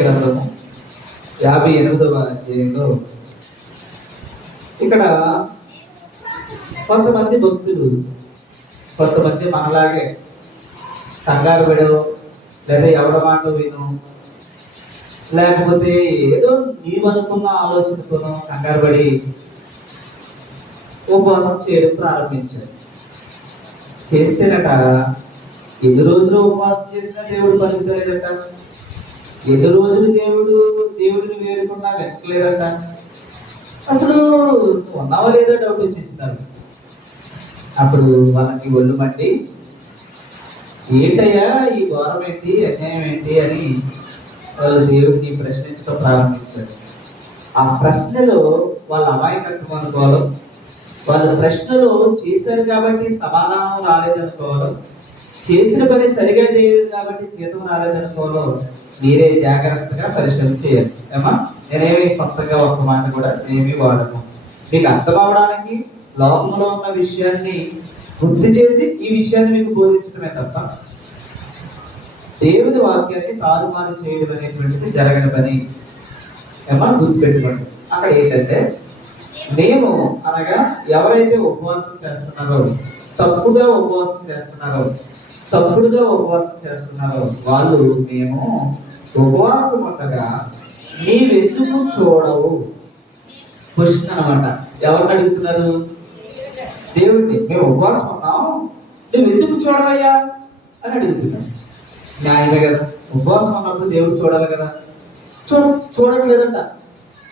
గ్రంథము 58వ అధ్యాయంలో ఇక్కడ కొంతమంది భక్తులు, కొంతమంది మనలాగే కంగారు పడో, లేదా ఎవరి మాట విను, లేకపోతే ఏదో నీవనుకున్న ఆలోచనతోనో కంగారు పడి ఉపవాసం చేయడం ప్రారంభించారు. చేస్తేనట ఎన్ని రోజులు ఉపవాసం చేసినా దేవుడు పలుకుతలేదట, ఎన్ని రోజులు దేవుడిని వేడుకున్నా వెనకలేదట. అసలు ఉన్నావా లేదో డౌట్ వచ్చేస్తున్నారు. అప్పుడు వాళ్ళకి ఒళ్ళు మండి, ఏంటయ్యా ఈ ఘోరం ఏంటి, అన్యాయం ఏంటి అని వాళ్ళు దేవుడిని ప్రశ్నించడం ప్రారంభించారు. ఆ ప్రశ్నలో వాళ్ళ అమాయకత్వం అనుకోవడం, వాళ్ళ ప్రశ్నలో చేశారు కాబట్టి సమాధానం రాలేదనుకోవడం, చేసిన పని సరిగా చేయలేదు కాబట్టి జీతం రాలేదనుకోవడం మీరే జాగ్రత్తగా పరిశీలన చేయాలి. ఏమా, నేనేమి సొంతంగా ఒక మాట కూడా ఏమీ వాడను. మీకు అర్థం అవడానికి లోకంలో ఉన్న విషయాన్ని గుర్తు చేసి ఈ విషయాన్ని మీకు బోధించడమే తప్ప దేవుని వాక్యాన్ని తారుమారు చేయడం అనేటువంటిది జరగని పని. ఏమా, గుర్తుపెట్టుకోండి. అక్కడ ఏంటంటే, మేము అనగా ఎవరైతే ఉపవాసం చేస్తున్నారో, తప్పుడుగా ఉపవాసం చేస్తున్నారో వాళ్ళు మేము ఉపవాసం ఉండగా నీవెందుకు చూడవు క్వశ్చన్ అనమాట. ఎవరిని అడుగుతున్నారు? దేవుడిని. మేము ఉపవాసం ఉన్నాం, నువ్వు ఎందుకు చూడవయ్యా అని అడుగుతున్నాం. న్యాయమే కదా, ఉపవాసం ఉన్నప్పుడు దేవుడు చూడాలి కదా. చూడట్లేదట,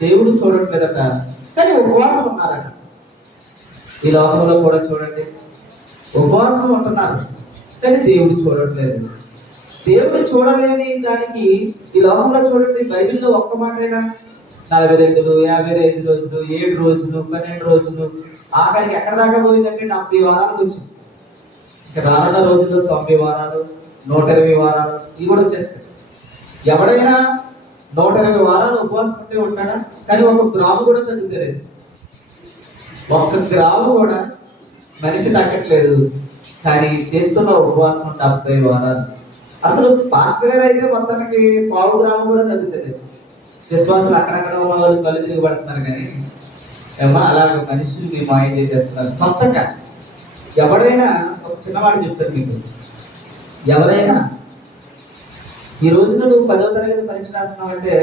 దేవుడు చూడట్లేదట, కానీ ఉపవాసం ఉన్నారట. ఈ లోకంలో కూడా చూడండి, ఉపవాసం ఉంటున్నారు కానీ దేవుడు చూడట్లేదు. దేవుడు చూడలేని దానికి ఈ లోకంలో చూడండి, బైబిల్లో ఒక్క మాటైనా 42 52 రోజులు, 7 రోజులు, 12 రోజులు, ఆఖరికి ఎక్కడ దాకా పోయిందంటే 70 వారాలకు వచ్చింది. ఇక రానున్న రోజుల్లో 90 వారాలు, 120 వారాలు ఇవి కూడా వచ్చేస్తాయి. ఎవడైనా 120 వారాలు ఉపవాసం ఉంటే ఉంటాడా? కానీ 1 గ్రాము కూడా తగ్గుతలేదు. 1 గ్రాము కూడా మనిషి తగ్గట్లేదు. కానీ చేస్తున్న ఉపవాసం 70 వారాలు. అసలు పాస్టర్ గారు అయితే మొత్తానికి 1/4 గ్రాము కూడా తగ్గుతలేదు. విశ్వాసాలు అక్కడక్కడ ఉన్న వాళ్ళు కళ్ళు తిరిగి పడుతున్నారు, కానీ ఏమో అలాగ మనుషుల్ని మాయ చేసేస్తున్నారు సొంతంగా. ఎవడైనా ఒక చిన్నవాడు చెప్తారు మీకు, ఎవరైనా ఈ రోజున నువ్వు 10వ తరగతి పరీక్ష రాస్తున్నావు అంటే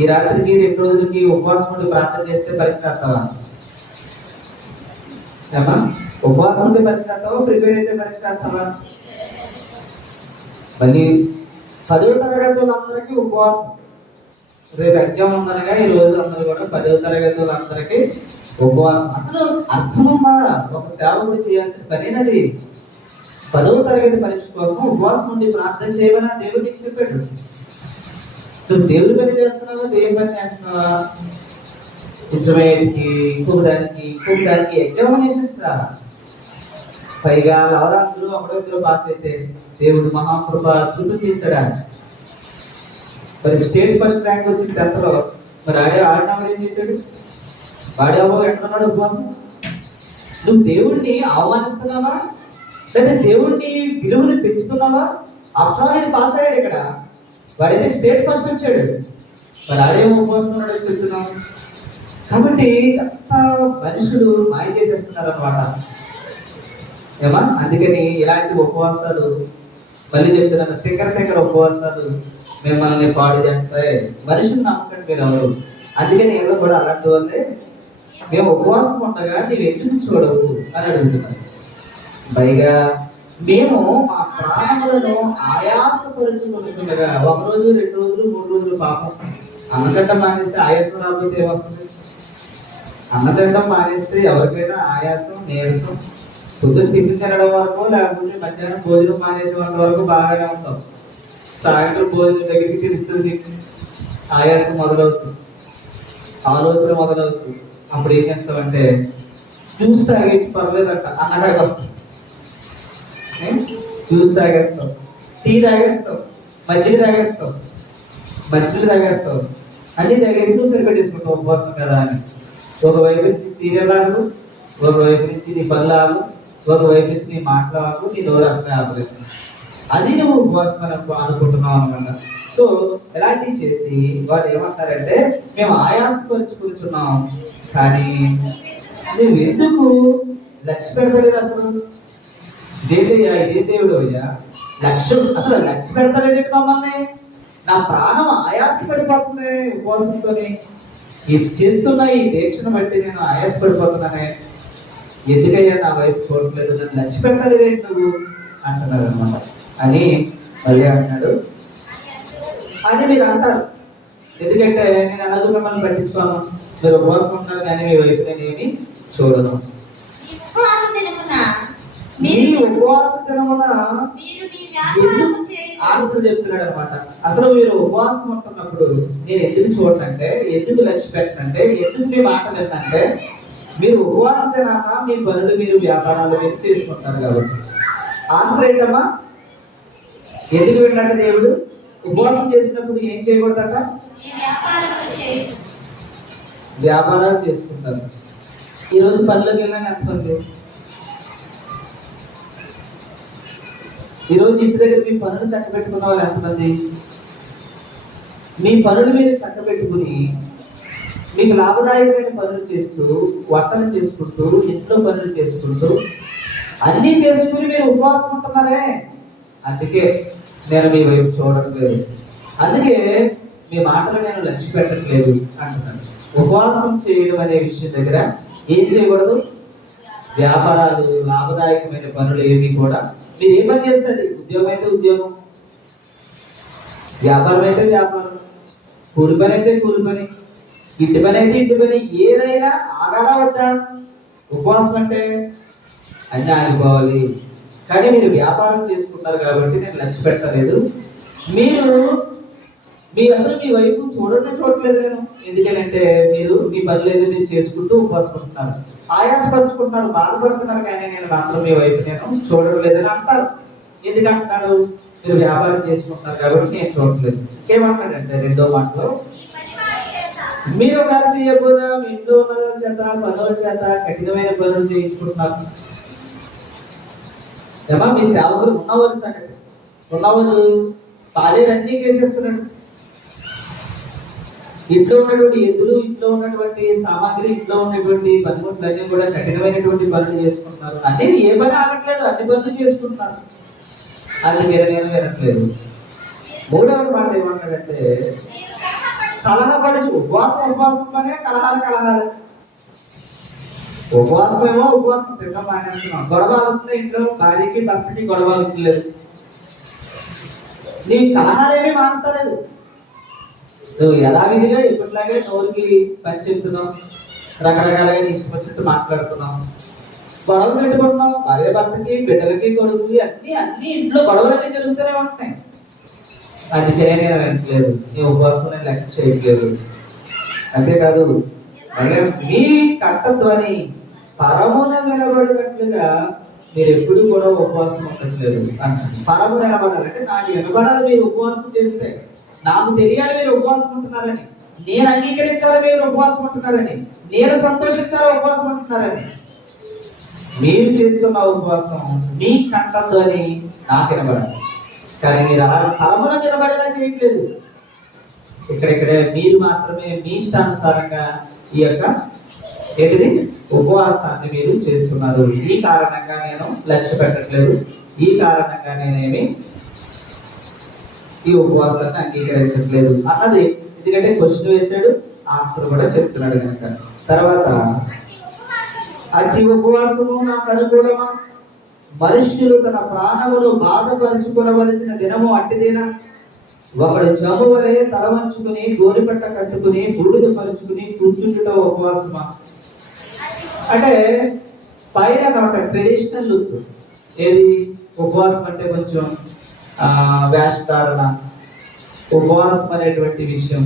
ఈ రాత్రికి 2 రోజులకి ఉపవాసం ఉండి ప్రార్థన చేస్తే పరీక్ష రాస్తావా? ఏమా, ఉపవాసం ఉంటే పరీక్ష రాస్తావా? ప్రిపేర్ అయితే పరీక్ష రాస్తావా? మళ్ళీ 10వ తరగతి వాళ్ళందరికీ ఉపవాసం. రేపు ఎగ్జామ్ ఉందనగా ఈ రోజు అందరూ కూడా 10వ తరగతి వాళ్ళందరికీ ఉపవాసం. అసలు అర్థమమ్మా, ఒక సేవకుడు చేయాల్సిన పనేనది. 10వ తరగతి పరీక్ష కోసం ఉపవాసం ఉండి ప్రార్థన చేయమని దేవుడు నీకు చెప్పాడు. నువ్వు దేవుడి పని చేస్తున్నావా, దేవుడి పని చేస్తున్నావా? నిజమేకి ఇంకొక దానికి ఎగ్జామినేషన్స్ రా. పైగా లవరాత్రులు ఒకడో పాస్ అయితే దేవుడు మహాకృప అద్భుతం చేశాడు. మరి స్టేట్ ఫస్ట్ ర్యాంక్ వచ్చింది 10th లో. మరి ఆడినవాడు ఏం చేశాడు? వాడేవో ఎక్కడున్నాడు ఉపవాసం? నువ్వు దేవుడిని ఆహ్వానిస్తున్నావా, లేదా దేవుడిని విలువను పెంచుతున్నావా? అట్లా నేను పాస్ అయ్యాడు ఇక్కడ, వాడైతే స్టేట్ ఫస్ట్ వచ్చాడు, మరి ఆడేమో ఉపవాసం చెప్తున్నావు. కాబట్టి అంతా మనుషులు మాయ చేసేస్తున్నారు అన్నమాట. ఏమా, అందుకని ఇలాంటి ఉపవాసాలు మళ్ళీ చెప్తున్నాను, తిక్కర ఉపవాసాలు మిమ్మల్ని పాడు చేస్తాయి. మనుషులు నమ్మకండి మీరు ఎవరు. అందుకని ఎవరు కూడా అలాంటి వాళ్ళే మేము ఉపవాసం ఉండగా నీవు ఎందుకు చూడవు అని అడుగుతున్నాను. పైగా మేము మా ప్రాణములను ఆయాసపరుచుకుంటుండగా 1 రోజు, 2 రోజులు, 3 రోజులు పాపం అన్నగడ్డం మానేస్తే ఆయాసం రాకపోతే ఏమొస్తుంది? అన్నగడ్డం మానేస్తే ఎవరికైనా ఆయాసం, నీరసం, పొద్దున్న టిఫిన్ తినడం వరకు, లేకపోతే మధ్యాహ్నం భోజనం మానేసేంత వరకు బాగానే ఉంటాం. సాయంత్రం భోజనం దగ్గరికి తెలుస్తుంది, ఆయాసం మొదలవుతుంది, ఆలోచన మొదలవుతుంది. అప్పుడు ఏం చేస్తామంటే జ్యూస్ తాగేసి పర్లేదంట అన్నగా వస్తాం, జ్యూస్ తాగేస్తాం, టీ తాగేస్తాం, మజ్జిగ తాగేస్తాం, మజ్జిగ తాగేస్తాం, అన్నీ తాగేసి నువ్వు సరిపెట్టేసుకుంటావు ఉపవాసం కదా అని. ఒకవైపు నుంచి సీరియల్ ఆగు, ఒకవైపు నుంచి నీ పనులు ఆగు, ఒకవైపు నుంచి నీ మాటలు ఆగు, నీ నోరు అసలే ఆగలేదు. అది నువ్వు ఉపవాసం అనుకుంటున్నావు అనమాట. సో ఇలాంటివి చేసి వాళ్ళు ఏమంటారంటే మేము ఆయాసపరుచుకుంటున్నాం, కానీ నువ్వు ఎందుకు లక్ష్య పెడతలేదు అసలు? దేవుడయ్యా, ఇదే దేవుడు అయ్యా, అసలు లక్ష్య పెడతలేదు మమ్మల్ని. నా ప్రాణం ఆయాస పడిపోతుంది ఉపవాసంతో, ఇది చేస్తున్న ఈ దీక్షను బట్టి నేను ఆయాస పడిపోతున్నానే, ఎందుకయ్యా నా వైపు చూడట్లేదు, నన్ను లక్ష్య పెట్టలేదు నువ్వు అంటున్నారు అనమాట. అని మళ్ళీ అంటున్నాడు. అని మీరు అంటారు, ఎందుకంటే నేను అలాగే మిమ్మల్ని పట్టించుకోను, మీరు ఉపవాసం ఉంటారు కానీ మీ వైపు నేనేమి చూడను. మీ ఉపవాస దినమున ఆన్సర్ చెప్తున్నాడు అనమాట. అసలు మీరు ఉపవాసం ఉంటున్నప్పుడు నేను ఎందుకు చూడనంటే, ఎందుకు లక్ష్య పెట్టనంటే, ఎందుకు మీ మాట విన్నంటే, మీరు ఉపవాస దినాన మీ పనులు మీరు వ్యాపారాలు మీరు చేసుకుంటారు కాబట్టి. ఆన్సర్ ఏంటమ్మా? ఎందుకు విన్నట్టు దేవుడు ఉపవాసం చేసినప్పుడు ఏం చేయకూడదట? వ్యాపారాలు చేసుకుంటారు. ఈరోజు పనులకు వెళ్ళాను ఎంతమంది? ఈరోజు ఇంటి దగ్గర మీ పనులు చక్కబెట్టుకున్న వాళ్ళు ఎంతమంది? మీ పనులు మీరు చక్కబెట్టుకుని మీకు లాభదాయకమైన పనులు చేస్తూ, వంటలు చేసుకుంటూ, ఇంట్లో పనులు చేసుకుంటూ అన్నీ చేసుకుని మీరు ఉపవాసం ఉంటున్నారే, అందుకే నేను మీ వైపు చూడట్లేదు, అందుకే మీ మాటలు నేను లక్ష్య పెట్టట్లేదు అంటున్నాను. ఉపవాసం చేయడం అనే విషయం దగ్గర ఏం చేయకూడదు? వ్యాపారాలు, లాభదాయకమైన పనులు ఏమి కూడా మీరు ఏ పని చేస్తుంది? ఉద్యోగం అయితే ఉద్యోగం, వ్యాపారం అయితే వ్యాపారం, కూలి పని అయితే కూలి పని, ఇంటి పని అయితే ఇంటి పని, ఏదైనా ఆగాలా వద్దా? ఉపవాసం అంటే అన్నీ ఆగిపోవాలి. కానీ మీరు వ్యాపారం చేసుకుంటారు కాబట్టి నేను లక్ష్య పెట్టలేదు. మీరు అసలు మీ వైపు చూడట్లేదు నేను. ఎందుకంటే మీరు మీ పనులు ఏదో మీరు చేసుకుంటూ ఉపవాసం ఉంటున్నారు, ఆయాసపరుచుకుంటున్నారు, బాధపడుతున్నారు, కానీ నేను మాత్రం మీ వైపు నేను చూడడం లేదని అంటారు. ఎందుకంటున్నాడు? మీరు వ్యాపారం చేసుకుంటున్నారు కాబట్టి నేను చూడట్లేదు. ఇంకేమంటాడంటే రెండో మాటలో, మీరు ఒక చేయకపోతే మీ ఇంట్లో ఉన్న చేత పనుల చేత కఠినమైన పనులు చేయించుకుంటున్నారు. ఏమా మీ సేవకులు ఉన్నవారు సంగతి, ఉన్నవారు పాలేరన్నీ చేసేస్తున్నాడు. ఇంట్లో ఉన్నటువంటి ఎద్దులు, ఇంట్లో ఉన్నటువంటి సామాగ్రి, ఇంట్లో ఉన్నటువంటి పనిముట్లన్నీ కూడా కఠినమైనటువంటి పనులు చేసుకుంటున్నారు. అన్ని ఏ పని ఆగట్లేదు, అన్ని పనులు చేసుకుంటున్నారు. అది నేను వినట్లేదు. మూడవ మాట ఏమంటాడంటే, కలహపడుచు. ఉపవాసం పనే కలహాలు. ఉపవాసం తిన్నాం మానేస్తున్నాం. గొడవ అవుతుంది ఇంట్లో, భార్యకి భర్తకి గొడవ అవుతుంది. నీ కలహాలేమీ మానతలేదు. నువ్వు యథావిధిగా ఇప్పటిలాగే నోరుకి పని చెప్తున్నావు, రకరకాలుగా ఇష్టం వచ్చినట్టు మాట్లాడుతున్నావు, గొడవలు పెట్టుకుంటున్నావు. భార్య భర్తకి, బిడ్డలకి, కొడుకుకి అన్ని ఇంట్లో గొడవలన్నీ జరుగుతూనే ఉంటున్నాయి. అందుకే నేను వినట్లేదు, నీ ఉపవాసం నేను లెక్క చేయట్లేదు. అంతేకాదు, మీ కట్టధ్వని పరమున నిలబడినట్లుగా మీరు ఎప్పుడు కూడా ఉపవాసం ఉండట్లేదు అంటారు. పరము నిలబడాలంటే నాకు వినబడాలి. మీరు ఉపవాసం చేస్తే నాకు తెలియాలి మీరు ఉపవాసం ఉంటున్నారని, నేను అంగీకరించాలి మీరు ఉపవాసం ఉంటున్నారని, నేను సంతోషించాలి ఉపవాసం ఉంటున్నారని. మీరు చేస్తున్న ఉపవాసం మీ కంఠధ్వని నాకు వినబడాలి, కానీ మీరు అలా పరమున నిలబడేలా చేయట్లేదు. ఇక్కడిక్కడే మీరు మాత్రమే మీ ఇష్టానుసారంగా ఈ యొక్క ఏంటిది ఉపవాసాన్ని మీరు చేస్తున్నారు. ఈ కారణంగా నేను లక్ష్య పెట్టట్లేదు, ఈ కారణంగా నేనేమి ఈ ఉపవాసాన్ని అంగీకరించట్లేదు అన్నది. ఎందుకంటే క్వశ్చన్ వేసాడు, ఆన్సర్ కూడా చెప్తున్నాడు కనుక. తర్వాత అతి ఉపవాసము నాకు అనుకూలమా? మనుష్యులు తన ప్రాణములు బాధపరుచుకోవలసిన దినము అట్టిదేనా? ఒకడు జమ్ము వలె తల వంచుకుని, గోరిపట్ట కట్టుకుని, బూడిద పరుచుకుని కూర్చుంటుట ఉపవాసమా? అంటే పైన ఒక ట్రెడిషనల్ లుక్. ఏది ఉపవాసం అంటే కొంచెం వేషధారణ, ఉపవాసం అనేటువంటి విషయం,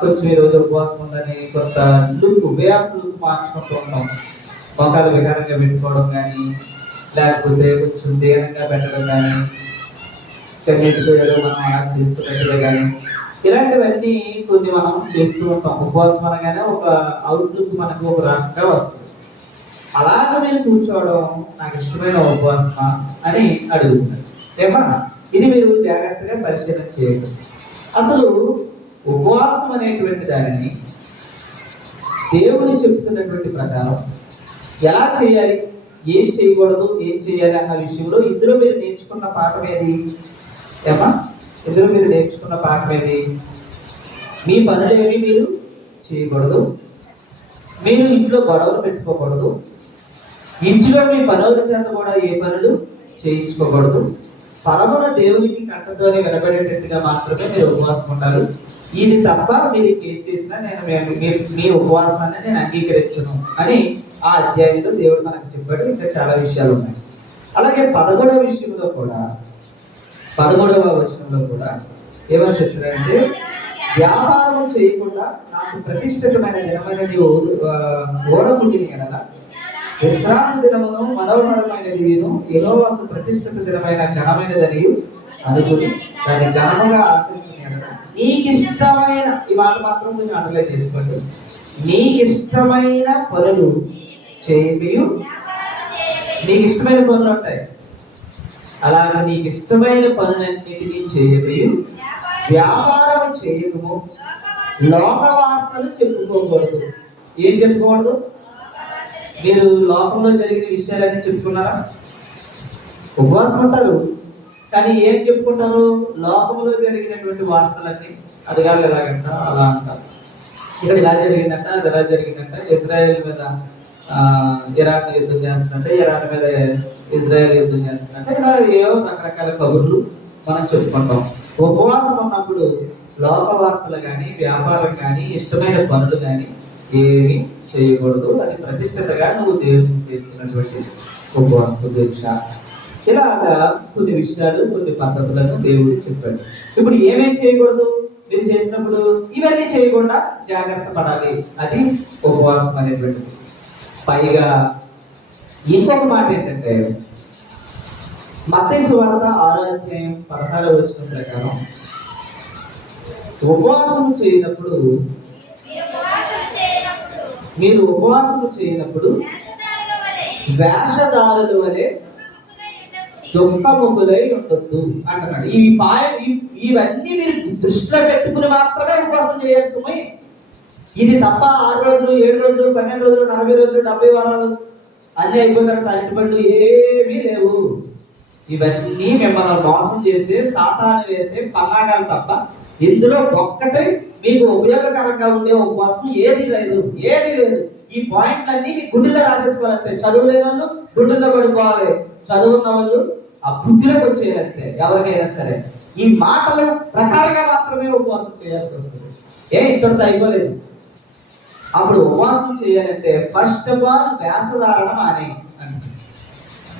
కొంచెం ఈరోజు ఉపవాసం ఉందని కొంత లుక్, వే ఆఫ్ లుక్ మార్చుకుంటూ ఉంటాం. మొక్కలు వికారంగా పెట్టుకోవడం కానీ, లేకపోతే కొంచెం దీనంగా పెట్టడం కానీ, కన్నీటితో ఏదో మనం అలా చేస్తున్నట్టుగా కానీ, ఇలాంటివన్నీ కొన్ని మనం చేస్తూ ఉంటాం. ఉపవాసం అనగానే ఒక అవుట్లుక్ మనకు ఒక రకంగా వస్తుంది. అలాగ మీరు కూర్చోవడం నాకు ఇష్టమైన ఉపవాసమా అని అడుగుతున్నారు. ఏమన్నా ఇది మీరు జాగ్రత్తగా పరిశీలన చేయండి. అసలు ఉపవాసం అనేటువంటి దానిని దేవుడు చెప్తున్నటువంటి ప్రకారం ఎలా చేయాలి, ఏం చేయకూడదు, ఏం చేయాలి అన్న విషయంలో ఇందులో మీరు నేర్చుకున్న పాఠం ఏది ఏమా? ఇందులో మీరు నేర్చుకున్న పాఠం ఏది? మీ పనులేవి మీరు చేయకూడదు, మీరు ఇంట్లో గొడవలు పెట్టుకోకూడదు, ఇంట్లో మీ పనుల చేత కూడా ఏ పనులు చేయించుకోకూడదు, పరమున దేవునికి కంటతోనే వినబడేటట్టుగా మాత్రమే మీరు ఉపవాసం ఉంటారు. ఇది తప్ప మీరు ఏం చేసినా మీ ఉపవాసాన్ని నేను అంగీకరించను అని ఆ అధ్యాయంలో దేవుడు మనకు చెప్పాడు. ఇంకా చాలా విషయాలు ఉన్నాయి. అలాగే 11వ విషయంలో కూడా 11వ వచనంలో కూడా ఏమని చెప్తున్నారంటే, వ్యాపారం చేయకుండా నాకు ప్రతిష్ఠితమైన దినమైనది ఓడముడిని ఎడల విశ్రాంతి దినమును మనోహరమైనదిను యెహోవాకు ప్రతిష్ఠిత దినమైన ఘనమైనదని అనుకుని దాన్ని ఘనముగా ఆచరించిన నీకు ఇష్టమైన, ఈ మాట మాత్రం మీరు అండర్లైన్ చేసుకోండి, నీకు ఇష్టమైన పనులు చేయు. నీకు ఇష్టమైన పనులు ఉంటాయి, అలాగే నీకు ఇష్టమైన పనులన్నిటినీ చేయబోయు, వ్యాపారం చేయము, లోక వార్తలు చెప్పుకోకూడదు. ఏం చెప్పుకోకూడదు? మీరు లోకంలో జరిగిన విషయాలన్నీ చెప్పుకున్నారా? ఉపవాసం ఉంటారు కానీ ఏం చెప్పుకుంటారు? లోకంలో జరిగినటువంటి వార్తలన్నీ, అది కాదు ఎలాగంట అలా అంటారు, ఇక్కడ ఇలా జరిగిందంట, అది ఎలా జరిగిందంట, ఇజ్రాయెల్ మీద ఇరాన్ యుద్ధం చేస్తుందంటే, ఇరాన్ మీద ఇజ్రాయెల్ యుద్ధం చేస్తుందంటే, ఇలా ఏవో రకరకాల కబుర్లు మనం చెప్పుకుంటాం. ఉపవాసం ఉన్నప్పుడు లోక వార్తలు కానీ, వ్యాపారం కానీ, ఇష్టమైన పనులు కానీ ఏమి చేయకూడదు. అది ప్రతిష్టతగా నువ్వు దేవుడికి చేస్తున్నటువంటి ఉపవాస దీక్ష. ఇలాగా కొన్ని విషయాలు, కొన్ని పద్ధతులను దేవుడు చెప్పాడు. ఇప్పుడు ఏమేం చేయకూడదు మీరు చేసినప్పుడు? ఇవన్నీ చేయకుండా జాగ్రత్త పడాలి. అది ఉపవాసం అనేటువంటిది. పైగా ఇంకొక మాట ఏంటంటే, మత్తయి సువార్త 6వ అధ్యాయం 16వ వచనం ప్రకారం మీరు ఉపవాసము చేయనప్పుడు వేషధారుల వలె దుఃఖముఖులై ఉండొద్దు అంటున్నాడు. ఇవన్నీ మీరు దృష్టిలో పెట్టుకుని మాత్రమే ఉపవాసం చేయాలి సుమై. ఇది తప్ప 6 రోజులు, 7 రోజులు, 12 రోజులు, 40 రోజులు, 70 వారాలు అన్నీ అయిపోయిన తర్వాత అరటిపళ్ళు ఏమీ లేవు. ఇవన్నీ మిమ్మల్ని మోసం చేసే, సాతాను వేసే పన్నాగాలు తప్ప ఇందులో ఒక్కటే మీకు ఉపయోగకరంగా ఉండే ఉపవాసం ఏది లేదు. ఈ పాయింట్లన్నీ మీ గుండెల్లో రాసేసుకోవాలంటే, చదువు లేని వాళ్ళు గుండెల్లో పడిపోవాలి, చదువున్న వాళ్ళు ఆ బుద్ధిలోకి వచ్చేయాలంటే ఎవరికైనా సరే ఈ మాటల ప్రకారంగా మాత్రమే ఉపవాసం చేయాల్సి వస్తుంది. ఇంతటితో అయిపోలేదు. అప్పుడు ఉపవాసం చేయాలంటే ఫస్ట్ ఆఫ్ ఆల్ వేషధారణ మానే అంటే,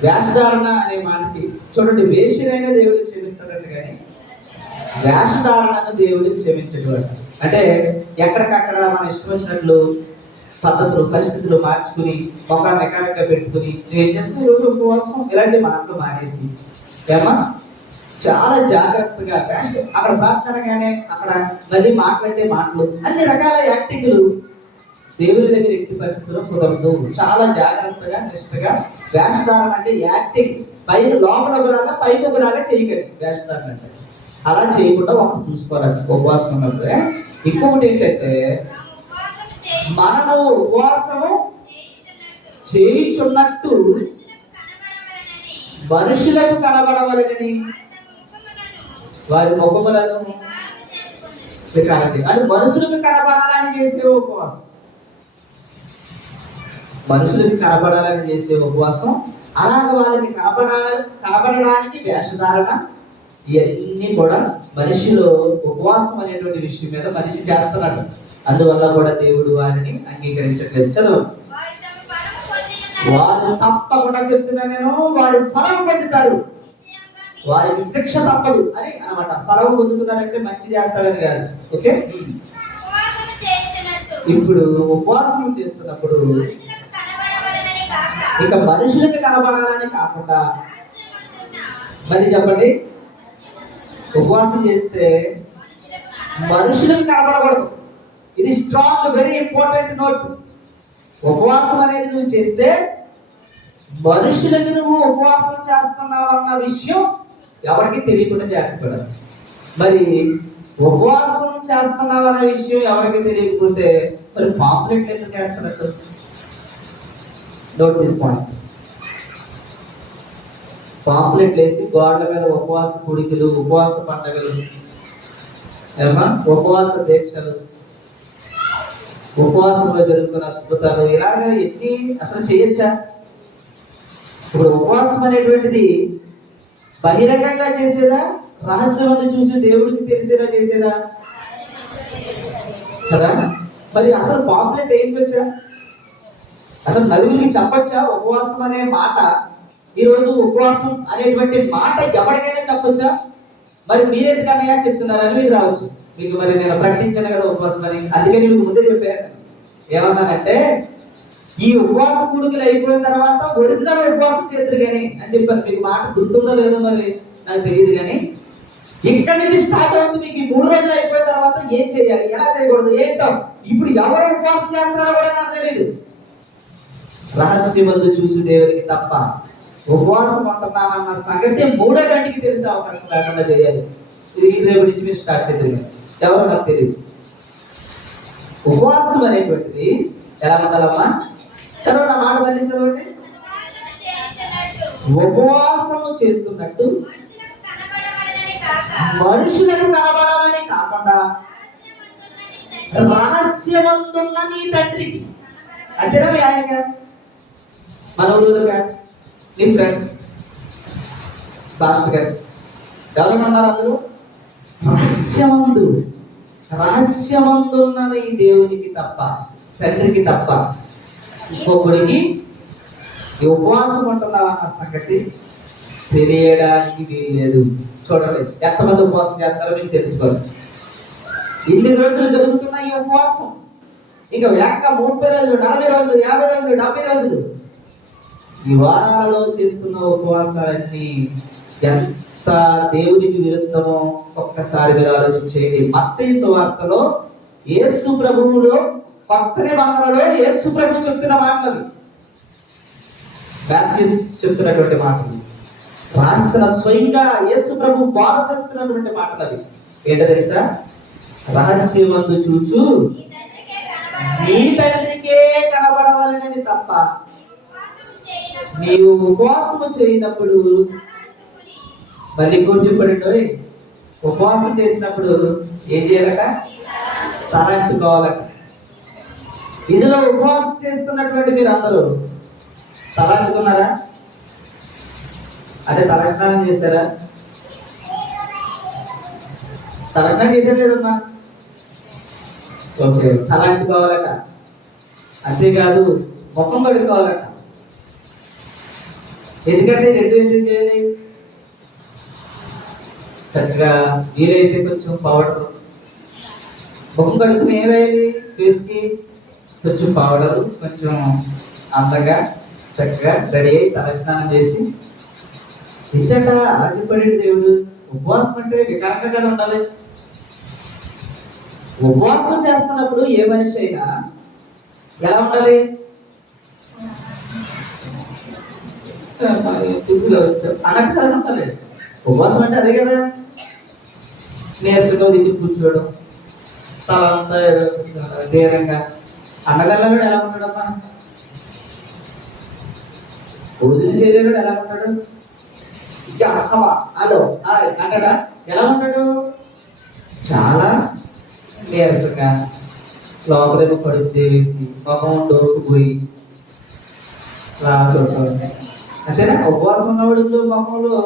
వేషధారణ అనే మాటకి చూడండి, వేషనైనా దేవుడికి క్షమిస్తాడంటే కానీ వేషధారణను దేవుడికి క్షమించేటువంటి, అంటే ఎక్కడికక్కడ మన ఇష్టం వచ్చినట్లు పద్ధతులు, పరిస్థితులు మార్చుకుని ఒక మెకానిక్గా పెట్టుకుని ఏం చేస్తే ఈరోజు ఉపవాసం ఇలాంటి మాటలు మానేసి ఏమా చాలా జాగ్రత్తగా అక్కడ ప్రార్థనగానే అక్కడ మళ్ళీ మాట్లాడే మాటలు, అన్ని రకాల యాక్టింగ్లు దేవుని దగ్గర ఎట్టి పరిస్థితుల్లో కుదరదు. చాలా జాగ్రత్తగా నిష్ఠగా వేషధారణ అంటే యాక్టింగ్, పైన లోపలలాగా పైకొకలాగా చేయగలి వేషధారణ అంటే అలా చేయకుండా ఒక చూసుకోవాలి ఉపవాసం ఉన్నప్పుడే. ఇంకొకటి ఏంటంటే, మనము ఉపవాసము చేయుచున్నట్టు మనుషులకు కనబడవలనని వారి ముఖములను అంటే మనుషులకు కనబడాలని చేసే ఉపవాసం, మనుషులకి కనబడాలని చేసే ఉపవాసం, అలాగే వాళ్ళకి కనబడడానికి వేషధారణ, ఇవన్నీ కూడా మనిషిలో ఉపవాసం అనేటువంటి విషయం మీద మనిషి చేస్తున్నాడు. అందువల్ల కూడా దేవుడు వారిని అంగీకరించట్లేదు. చదువు, వారు తప్పకుండా చెప్తున్నా నేను, వారి ఫలం పొందుతారు, వారికి శిక్ష తప్పదు అని అన్నమాట. ఫలం పొందుతున్నారంటే మంచి చేస్తారని కాదు. ఓకే, ఇప్పుడు ఉపవాసం చేస్తున్నప్పుడు ఇక మనుషులకు కనబడాలని కాకుండా, మరి చెప్పండి, ఉపవాసం చేస్తే మనుషులకు కనబడకూడదు. ఇది స్ట్రాంగ్, వెరీ ఇంపార్టెంట్ నోట్. ఉపవాసం అనేది నువ్వు చేస్తే మనుషులకు నువ్వు ఉపవాసం చేస్తున్నావు అన్న విషయం ఎవరికి తెలియకుండా జాగ్రత్త పడాలి. మరి ఉపవాసం చేస్తున్నావు అనే విషయం ఎవరికి తెలియకపోతే మరి పాంప్లెట్లు ఎందుకు చేస్తున్నట్టు? నోట్ తీసుకోండి. పాంప్లెట్లు వేసి గోడల మీద ఉపవాస కుడికలు, ఉపవాస పండగలు, ఉపవాస దీక్షలు, ఉపవాసంలో జరుగుతున్న అద్భుతాలు ఇలాగ ఎన్ని అసలు చేయొచ్చా? ఇప్పుడు ఉపవాసం అనేటువంటిది బహిరంగంగా చేసేదా, రహస్యమని చూసి దేవుడికి తెలిసేలా చేసేదా కదా? మరి అసలు పాంప్లెట్ వేయించొచ్చా? అసలు నలుగురికి చెప్పొచ్చా ఉపవాసం అనే మాట? ఈరోజు ఉపవాసం అనేటువంటి మాట ఎవరికైనా చెప్పొచ్చా? మరి మీరెందుకన్నయ్యా చెప్తున్నారని మీరు రావచ్చు. మీకు మరి నేను ప్రకటించాను కదా ఉపవాసం అని, అందుకే మీకు ముందే చెప్పాను. ఏమన్నానంటే ఈ ఉపవాస కూడికలు అయిపోయిన తర్వాత ఒరిజినల్ ఉపవాసం చేద్దరు కానీ అని చెప్పాను. మీకు మాట గుర్తుందో లేదో మరి నాకు తెలియదు, కానీ ఇక్కడి నుంచి స్టార్ట్ అవుతుంది. మీకు ఈ 3 రోజులు అయిపోయిన తర్వాత ఏం చేయాలి, ఎలా చేయకూడదు, ఏంటో ఇప్పుడు ఎవరు ఉపవాసం చేస్తున్నారో కూడా నాకు తెలియదు. రహస్యమందు చూసి దేవుడికి తప్ప ఉపవాసం ఉంటున్నానన్న సంగతి 3వ గంటకి తెలిసే అవకాశం లేకుండా చేయాలి. ఇది రేపు నుంచి మీరు స్టార్ట్ చేయాలి. ఎవరో నాకు తెలియదు. ఉపవాసం అనేటువంటిది ఎలా ఉండాలమ్మా? చదవండి ఆ మాట, మళ్ళీ చదవండి. ఉపవాసము చేస్తున్నట్టు మనుషులకు కనబడాలని కాకుండా రహస్యమందున్న నీ తండ్రికి. అంతేనా మీ ఆయన, మన ఊరుగా నీ ఫ్రెండ్స్, పాస్టర్ గారు ఎవరన్నారు అందరూ? రహస్యమందున్నది ఈ దేవునికి తప్ప, తండ్రికి తప్ప ఇంకొకరికి ఈ ఉపవాసం ఉంటున్నావు అన్న సంగతి తెలియడానికి వీల్లేదు. చూడండి ఎంతమంది ఉపవాసం చేస్తారో మీకు తెలుసుకోవాలి. ఇన్ని రోజులు జరుగుతున్న ఈ ఉపవాసం ఇక వేక 30 రోజులు, 40 రోజులు, 50 రోజులు, 70 రోజులు, ఈ వారాలలో చేస్తున్న ఉపవాసాలన్నీ ఎంత దేవునికి విరుద్ధమో ఒక్కసారి మీరు ఆలోచించేయండి. మత్తయి సువార్తలో యేసు ప్రభువులో కొత్త నిబంధనలో యేసు ప్రభు చెప్తున్న మాటలు, బాప్టిస్ట్ చెప్తున్నటువంటి మాటలు, రాస్తున్న స్వయంగా యేసు ప్రభు బాధ చెప్తున్నటువంటి మాటలు అవి. ఏంటో తెలుసా? రహస్యమందు చూచు నీ తండ్రికే కనబడవాలనేది తప్ప నీవు ఉపవాసము చేయనప్పుడు. మళ్ళీ ఇంకోటి చెప్పండి, ఉపవాసం చేసినప్పుడు ఏం చేయాలట? తల అంటుకోవాలట. ఇందులో ఉపవాసం చేస్తున్నటువంటి మీరు అందరూ తల అంటుకున్నారా? అంటే తలస్నానం చేశారా? తలస్నానం చేశారు లేదమ్మా? ఓకే, తల అంటుకోవాలట. అంతేకాదు ముఖం కడుక్కోవాలట. ఎందుకంటే ఎందుకు చేయాలి? చక్కగా వీలైతే కొంచెం పౌడర్, ముఖం కడుక్కుని ఏమేయాలి? ఫేస్కి కొంచెం పౌడరు, కొంచెం అందంగా చక్కగా రెడీ అయ్యి తలస్నానం చేసి ఏంటంట ఆశపడే దేవుడు. ఉపవాసం అంటే వికారంగా కదా ఉండాలి. ఉపవాసం చేస్తున్నప్పుడు ఏ మనిషి అయినా ఎలా ఉండాలి? అన్నట్టు ఉండాలి. ఉపవాసం అంటే అదే కదా. నీరసంగా దిగి కూర్చోవడం, తల అంతా ధీరంగా. అన్నగారిలో కూడా ఎలా ఉంటాడమ్మా? భోజనం చేయలేడు ఎలా ఉంటాడు? హలో అంటాడా? ఎలా ఉంటాడు? చాలా నీరసంగా, లోపలేమో కడుపు వేసి ముఖం దొరుకుపోయి చూడండి. అంతేనా? ఉపవాసం ఉన్నవాడు ముఖంలో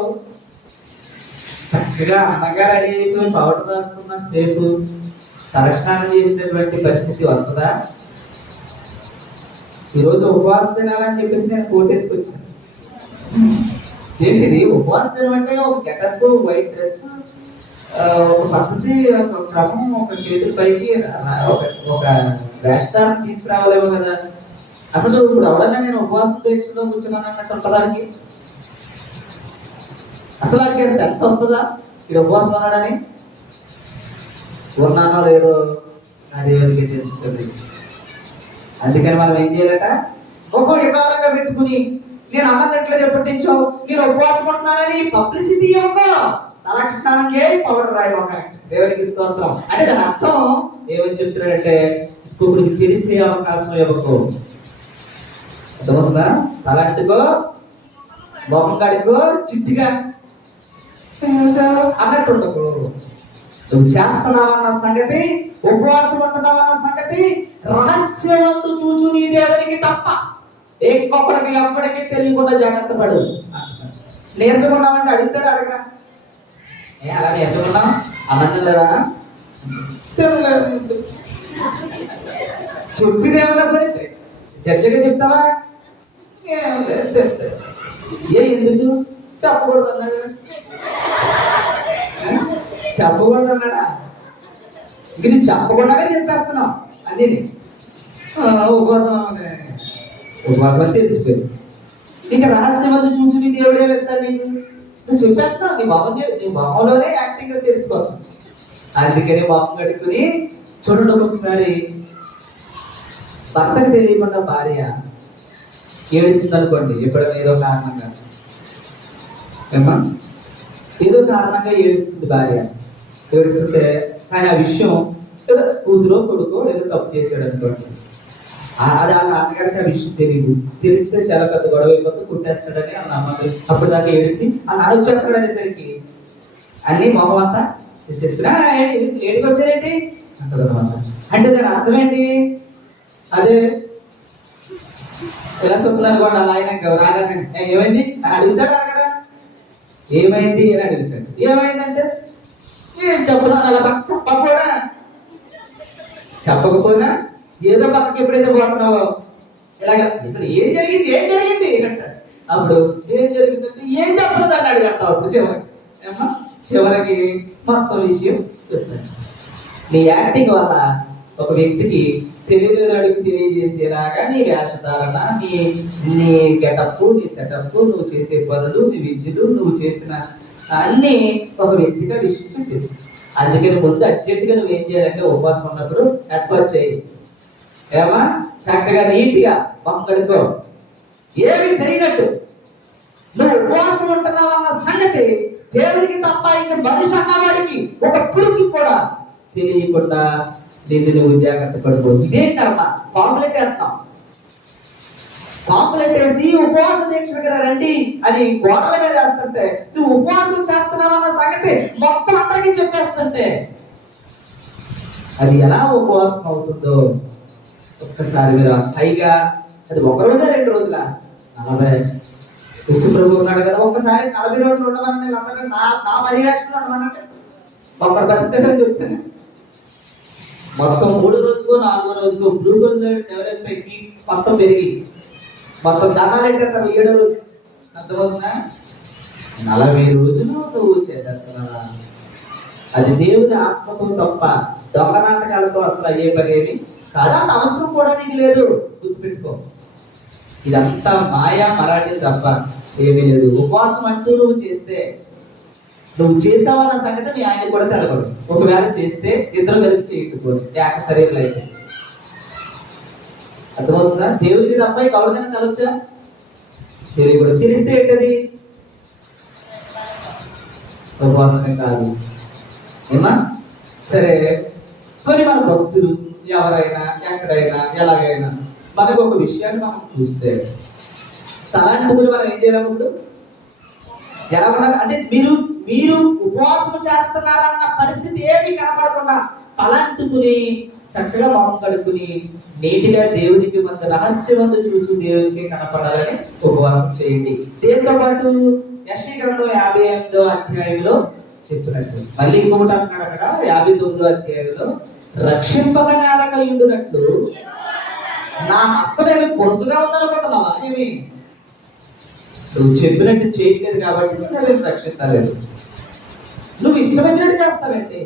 చక్కగా అందంగా రెడీ అయిపోయి పౌడర్ రాసుకున్న సేపు తలస్నానం చేసినటువంటి పరిస్థితి వస్తుందా? ఈరోజు ఉపవాసం తినాలని చెప్పేసి నేను కోటేసుకొచ్చాను. ఏంటిది ఉపవాసం తినడం అంటే? ఒక గెటప్, వైట్ డ్రెస్, ఒక పద్ధతి, ఒక క్రమం, ఒక చేతుల పైకి ఒక వేషాన్ని తీసుకురావాలేమో కదా. అసలు ఇప్పుడు ఎవడన్నా నేను ఉపవాసం దీక్షలో కూర్చున్నాను అన్నట్టు ఉంటుందానికి? అసలు వాడికి సెన్స్ వస్తుందా ఇది ఉపవాసం ఉన్నాడని? ఉన్నానో లేదో అది దేవుడికి తెలుస్తుంది. అందుకని మనం ఏం చేయాలట? ముఖం వికారంగా పెట్టుకుని నేను అన్నం ఎట్లా చెప్పట్టించావు, నేను ఉపవాసం ఉంటున్నానని పబ్లిసిటీ ఇవ్వకు. తలకి స్నానం చేయి, పౌడర్ రాయి ఒక దేవునికి స్తోత్రం అంటే దాని అర్థం ఏమని చెప్తున్నాడంటే ఇప్పుడు తెలిసే అవకాశం ఇవ్వకు. అర్థమవుతుందా? తలంటుకో, మొహం కడుకో, చిట్టిగా అన్నట్టు ఉండకు. నువ్వు చేస్తున్నావన్న సంగతి, ఉపవాసం ఉంటున్నావన్న సంగతి రహస్యవంతు చూచు నీ దేవునికి తప్ప ఎక్కడికి ఎప్పటికీ తెలియకుండా జాగ్రత్త పడు. నీరసకున్నామంటే అడుగుతాడు, అడగ అలా నీరసకున్నాం అన్నం లేదా చెప్పిదేమన్నా పోతే జడ్జగా చెప్తావా? ఎందుకు చెప్పకూడదు అన్నాడు, చెప్పకూడదు అన్నాడా? ఇంక నువ్వు చెప్పకుండానే చెప్పేస్తున్నావు అన్నీ. ఉపవాసం ఉపవాసం అని తెలిసిపోయింది. ఇంకా రహస్యం అంతా చూసి నీ దేవుడు ఏమిస్తాడు నీకు? నువ్వు చెప్పేస్తున్నావు, నీ మొహంలోనే యాక్టింగ్ చేసుకోవాలి. అందుకని మొహం కట్టుకుని చూడండి. ఒక్కొక్కసారి భర్తకు తెలియకుండా భార్య ఏడుస్తుంది అనుకోండి, ఎప్పుడైనా ఏదో కారణంగా, ఏమా ఏదో కారణంగా ఏడుస్తుంది భార్య. ఏడుస్తుంటే కానీ ఆ విషయం ఏదో కూతురో కొడుకో ఏదో తప్పు చేశాడు అనుకోండి, అది వాళ్ళ నాన్నగారికి ఆ విషయం తెలియదు. తెలిస్తే చాలా పెద్ద గొడవ అయిపోతే కుట్టేస్తాడని వాళ్ళ అమ్మకి అప్పుడు దాకా ఏడిసి ఆ నాన్న వచ్చేస్తాడు అనేసరికి అన్ని మొహం అంతా తెచ్చేసుకుని ఏడికి వచ్చారేంటి అంటారు అనమాట. అంటే దాని అర్థం ఏంటి? అదే ఎలా చెప్తున్నారు కూడా అలా ఆయన రాగానే ఏమైంది అని అడుగుతాడు. అక్కడ ఏమైంది అని అడుగుతాడు. ఏమైందంటే ఏం చెప్పను అలా చెప్పకపోయినా ఏదో పక్కకి ఎప్పుడైతే పోతున్నావో ఇలాగ అసలు ఏం జరిగింది అంటాడు. అప్పుడు ఏం జరిగిందంటే ఏం చెప్పను దాన్ని అడిగడతావు. అప్పుడు చివరికి మొత్తం విషయం చెప్తాడు. నీ యాక్టింగ్ వల్ల ఒక వ్యక్తికి తెలియని అడుగు తెలియజేసేలాగా నీ వేషధారణ, నీ గెటప్, నీ సెటప్, నువ్వు చేసే పనులు, నీ విద్యలు, నువ్వు చేసిన అన్నీ ఒక వ్యక్తిగా విషయం చూపిస్తుంది. అందుకని ముందు అర్జెంటుగా నువ్వు ఏం చేయాలంటే ఉపవాసం ఉన్నప్పుడు ఏర్పాటు చేయి. ఏమా చక్కగా నీట్గా మొహం కడుకో, ఏమి తెలియనట్టు నువ్వు ఉపవాసం ఉంటున్నావు అన్న సంగతి దేవునికి తప్ప ఇంకా మనిషి అన్నవాడికి ఒక పురుగు కూడా తెలియకుండా దీన్ని నువ్వు జాగ్రత్త పడిపో. ఇదే కర్మ. పాంప్లెట్ వేస్తాం, పాంప్లెట్ వేసి ఉపవాస దీక్ష రండి అని గోడల మీద వేస్తుంటే నువ్వు ఉపవాసం చేస్తున్నావు అన్న సంగతి మొత్తం అందరికీ చెప్పేస్తుంటే అది ఎలా ఉపవాసం అవుతుందో ఒక్కసారి మీద. పైగా అది ఒక రోజా 2 రోజుల 40 విశ్వ ప్రభు ఉన్నాడు కదా, ఒక్కసారి 40 రోజులు ఉండమని అందరూ నా పరివేక్షణ ఉండమనంటే ఒకరు పెద్దగా చెప్తాను. మొత్తం 3 రోజుకో 4 రోజుకో గ్లూకోజ్ డెవలప్ పెట్టి మొత్తం పెరిగి మొత్తం దానాలు ఎట్టేస్తారు 7వ రోజు. అర్థమవుతుందా? 40 రోజులు నువ్వు చేసేస్తున్నావా? అది దేవుని ఆత్మతో తప్ప దొంగ నాటకాలతో అసలు అయ్యే పని ఏమి కాదు. అంత అవసరం కూడా నీకు లేదు. గుర్తుపెట్టుకో, ఇదంతా మాయా మరాఠీ తప్ప ఏమీ లేదు. ఉపవాసం అంటూ నువ్వు చేస్తే నువ్వు చేసావన్న సంగతి మీ ఆయన కూడా తెలపడు. ఒకవేళ చేస్తే ఇద్దరు కలిసి చేయకపోతే ఏక శరీరం అయితే. అర్థమవుతుందా? దేవుడికి తప్ప ఎవరికైనా తెలవచ్చా? తెలియకూడదు. తెలిస్తే ఏంటది? ఉపవాసమే కాదు. ఏమా సరే, మరి మన భక్తులు ఎవరైనా ఎక్కడైనా ఎలాగైనా మనకు ఒక విషయాన్ని మనం చూస్తే తలాంటుకుని మనం ఏం చేయాలప్పుడు ఎలా ఉండాలి అంటే మీరు ఉపవాసం చేస్తున్నారన్న పరిస్థితి ఏమీ కనపడకుండా తలంటుకుని చక్కగా మొహం కడుక్కుని నీటిగా దేవునికి మధ్య రహస్యమందు చూసి దేవునికి కనపడాలని ఉపవాసం చేయండి. దీంతో పాటు యెషయా గ్రంథం 58వ అధ్యాయంలో చెప్పినట్టు మళ్ళీ ఇంకొకటి అంటున్నాడు అక్కడ 59వ అధ్యాయంలో, రక్షింపక నేరకయుండునట్లు నా హస్తం ఏమి కొరుసుగా ఉందనుకుంటున్నావా? ఏమి నువ్వు చెప్పినట్టు చేయట్లేదు కాబట్టి నేను రక్షించలేదు. నువ్వు ఇష్టం వచ్చినట్టు చేస్తావండి.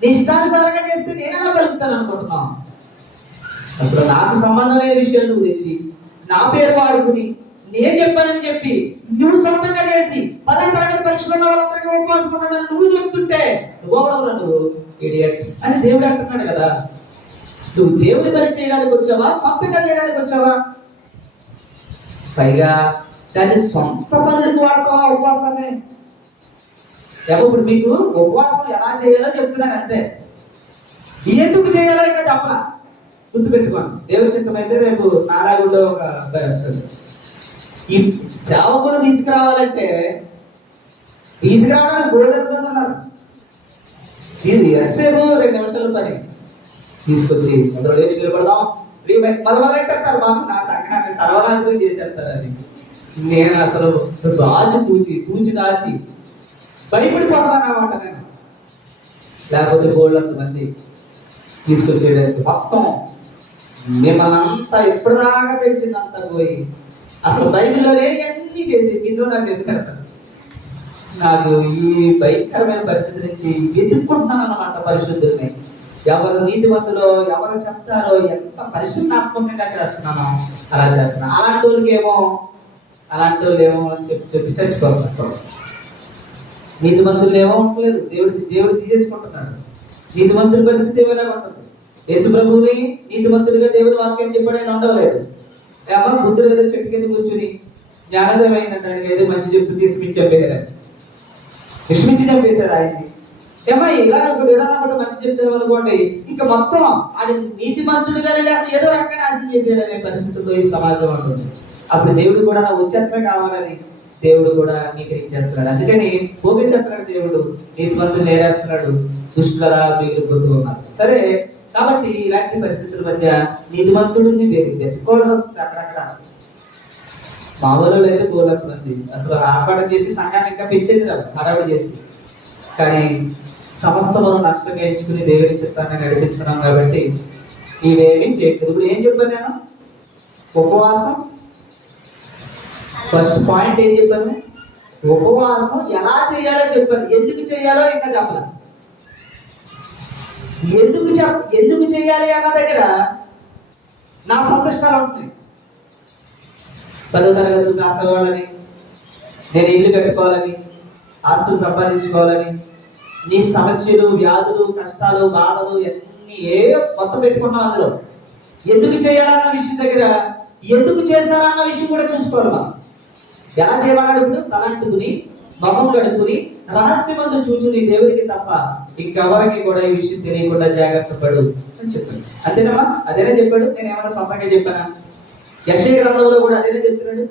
నీ ఇష్టానుసారంగా చేస్తే నేను ఎలా బతుకుతాను అనుకుంటున్నావు? అసలు నాకు సంబంధం లేని విషయాలు నువ్వు తెచ్చి నా పేరు వాడుకుని నేను చెప్పానని చెప్పి నువ్వు సొంతంగా చేసి 10వ తరగతి పరీక్షలు ఉన్న వాళ్ళందరికీ ఉపవాసం ఉన్నాడని నువ్వు చెప్తుంటే నువ్వు ఇడియట్ అని దేవుడు అంటున్నాడు కదా. నువ్వు దేవుడి పని చేయడానికి వచ్చావా, సొంతంగా చేయడానికి వచ్చావా? పైగా దాన్ని సొంత పనులకు వాడతావా ఉపవాసాన్ని? ఇప్పుడు మీకు ఉపవాసం ఎలా చేయాలో చెప్తున్నాను అంతే. ఎందుకు చేయాలో ఇంకా చెప్పలా. గుర్తుపెట్టుకోండి. దేవుడి చిత్తమైతే రేపు నారాయణలో ఒక అబ్బాయి వస్తుంది. ఈ సేవకులు తీసుకురావడానికి బోర్డు మంది ఉన్నారు. ఇది ఎంతసేపు 2 నిమిషాల పని. తీసుకొచ్చి అందులో లేచి నిలబడదాం మొదలెట్టేస్తారు. మాకు నా సంఘాన్ని సర్వనాశనం చేసేస్తారు. అది నేను అసలు తూచి దాచి భయపడిపోతానమాట నేను. లేకపోతే బోర్డు మంది తీసుకొచ్చేయడానికి మొత్తం మిమ్మల్ని అంతా ఎప్పటిదాకా పెంచిందంతా పోయి అసలు బైబిల్లోనే అన్నీ చేసి కింద నాకు చెప్పారు. నాకు ఈ భయంకరమైన పరిస్థితి నుంచి వెతుక్కుంటున్నాను అన్నమాట పరిశుద్ధుల్ని. ఎవరు నీతివంతులో ఎవరు చెప్తారో ఎంత పరిశుద్ధాత్మకంగా చేస్తున్నానో అలా చేస్తున్నాను. అలాంటి వాళ్ళు ఏమో చెప్పి చచ్చిపోతున్నారు. నీతిమంతులు ఏమో ఉండలేదు. దేవుడు తీసేసుకుంటున్నాడు. నీతిమంతుల పరిస్థితి ఏమైనా ఉంటుంది. యేసు ప్రభువుని నీతిమంతుడిగా దేవుని వాక్యం చెప్పాడని ఉండవలేదు. ఏమో బుద్ధుడు ఏదో చెట్టు కింద కూర్చుని జ్ఞానోదయం అయిందంటే ఆయనకి ఏదో మంచి చెప్తూ విస్మించి చంపేశారు ఆయన్ని. ఏమో ఇలా ఏదన్నా మంచి చెప్తారు అనుకోండి, ఇంకా మొత్తం ఆయన నీతిమంతుడిగా లేక ఏదో రకంగా నాశనం చేసేయాలనే పరిస్థితుల్లో ఈ సమాజం ఉంటుంది. అప్పుడు దేవుడు కూడా నా ఉచ్చేతమే కావాలని దేవుడు కూడా అంగీకరించేస్తున్నాడు. అందుకని పోగేసేస్తున్నాడు దేవుడు. నీతిమంతుడు నేరేస్తున్నాడు, దుష్టులలా మిగిలిపోతూ ఉన్నారు. సరే, కాబట్టి ఇలాంటి పరిస్థితుల మధ్య నీతిమంతుడిని వెతుక్కోవాల్సి వస్తుంది. అక్కడక్కడ మామూలు అయితే గోలకు మంది అసలు ఆర్పాటు చేసి సంఘాన్ని ఇంకా పెంచేది రాదు, హడావిడి చేసి. కానీ సమస్త మనం నష్టంగా ఎంచుకుని దేవుని చిత్తాన్ని నడిపిస్తున్నాం కాబట్టి ఇవేమీ చేయట్లేదు. ఇప్పుడు ఏం చెప్పాను నేను? ఉపవాసం ఫస్ట్ పాయింట్ ఏం చెప్పాను? ఉపవాసం ఎలా చేయాలో చెప్పాను. ఎందుకు చేయాలో ఇంకా చెప్పాలి. ఎందుకు చేయాలి అన్న దగ్గర నా సంతోషాలు ఉంటున్నాయి. 10వ తరగతి పాస్ అవ్వాలని, నేను ఇల్లు కట్టుకోవాలని, ఆస్తులు సంపాదించుకోవాలని, నీ సమస్యలు, వ్యాధులు, కష్టాలు, బాధలు అన్నీ మొత్తం పెట్టుకున్నాం. అందులో ఎందుకు చేయాలన్న విషయం దగ్గర ఎందుకు చేశారన్న విషయం కూడా చూసుకోవాలి. మనం ఎలా చేయమన్నాడు? ఇప్పుడు తలంటుకుని ముఖం కడుక్కుని రహస్యమందు చూచుని దేవుడికి తప్ప ఇంకెవరికి కూడా ఈ విషయం తెలియకుండా జాగ్రత్త పడు అని చెప్పాడు. అంతేనమ్మా? అదేనే చెప్పాడు. నేను ఏమైనా సొంతంగా చెప్పానా? యెషయా గ్రంథంలో కూడా అదేనే చెప్తున్నాడు.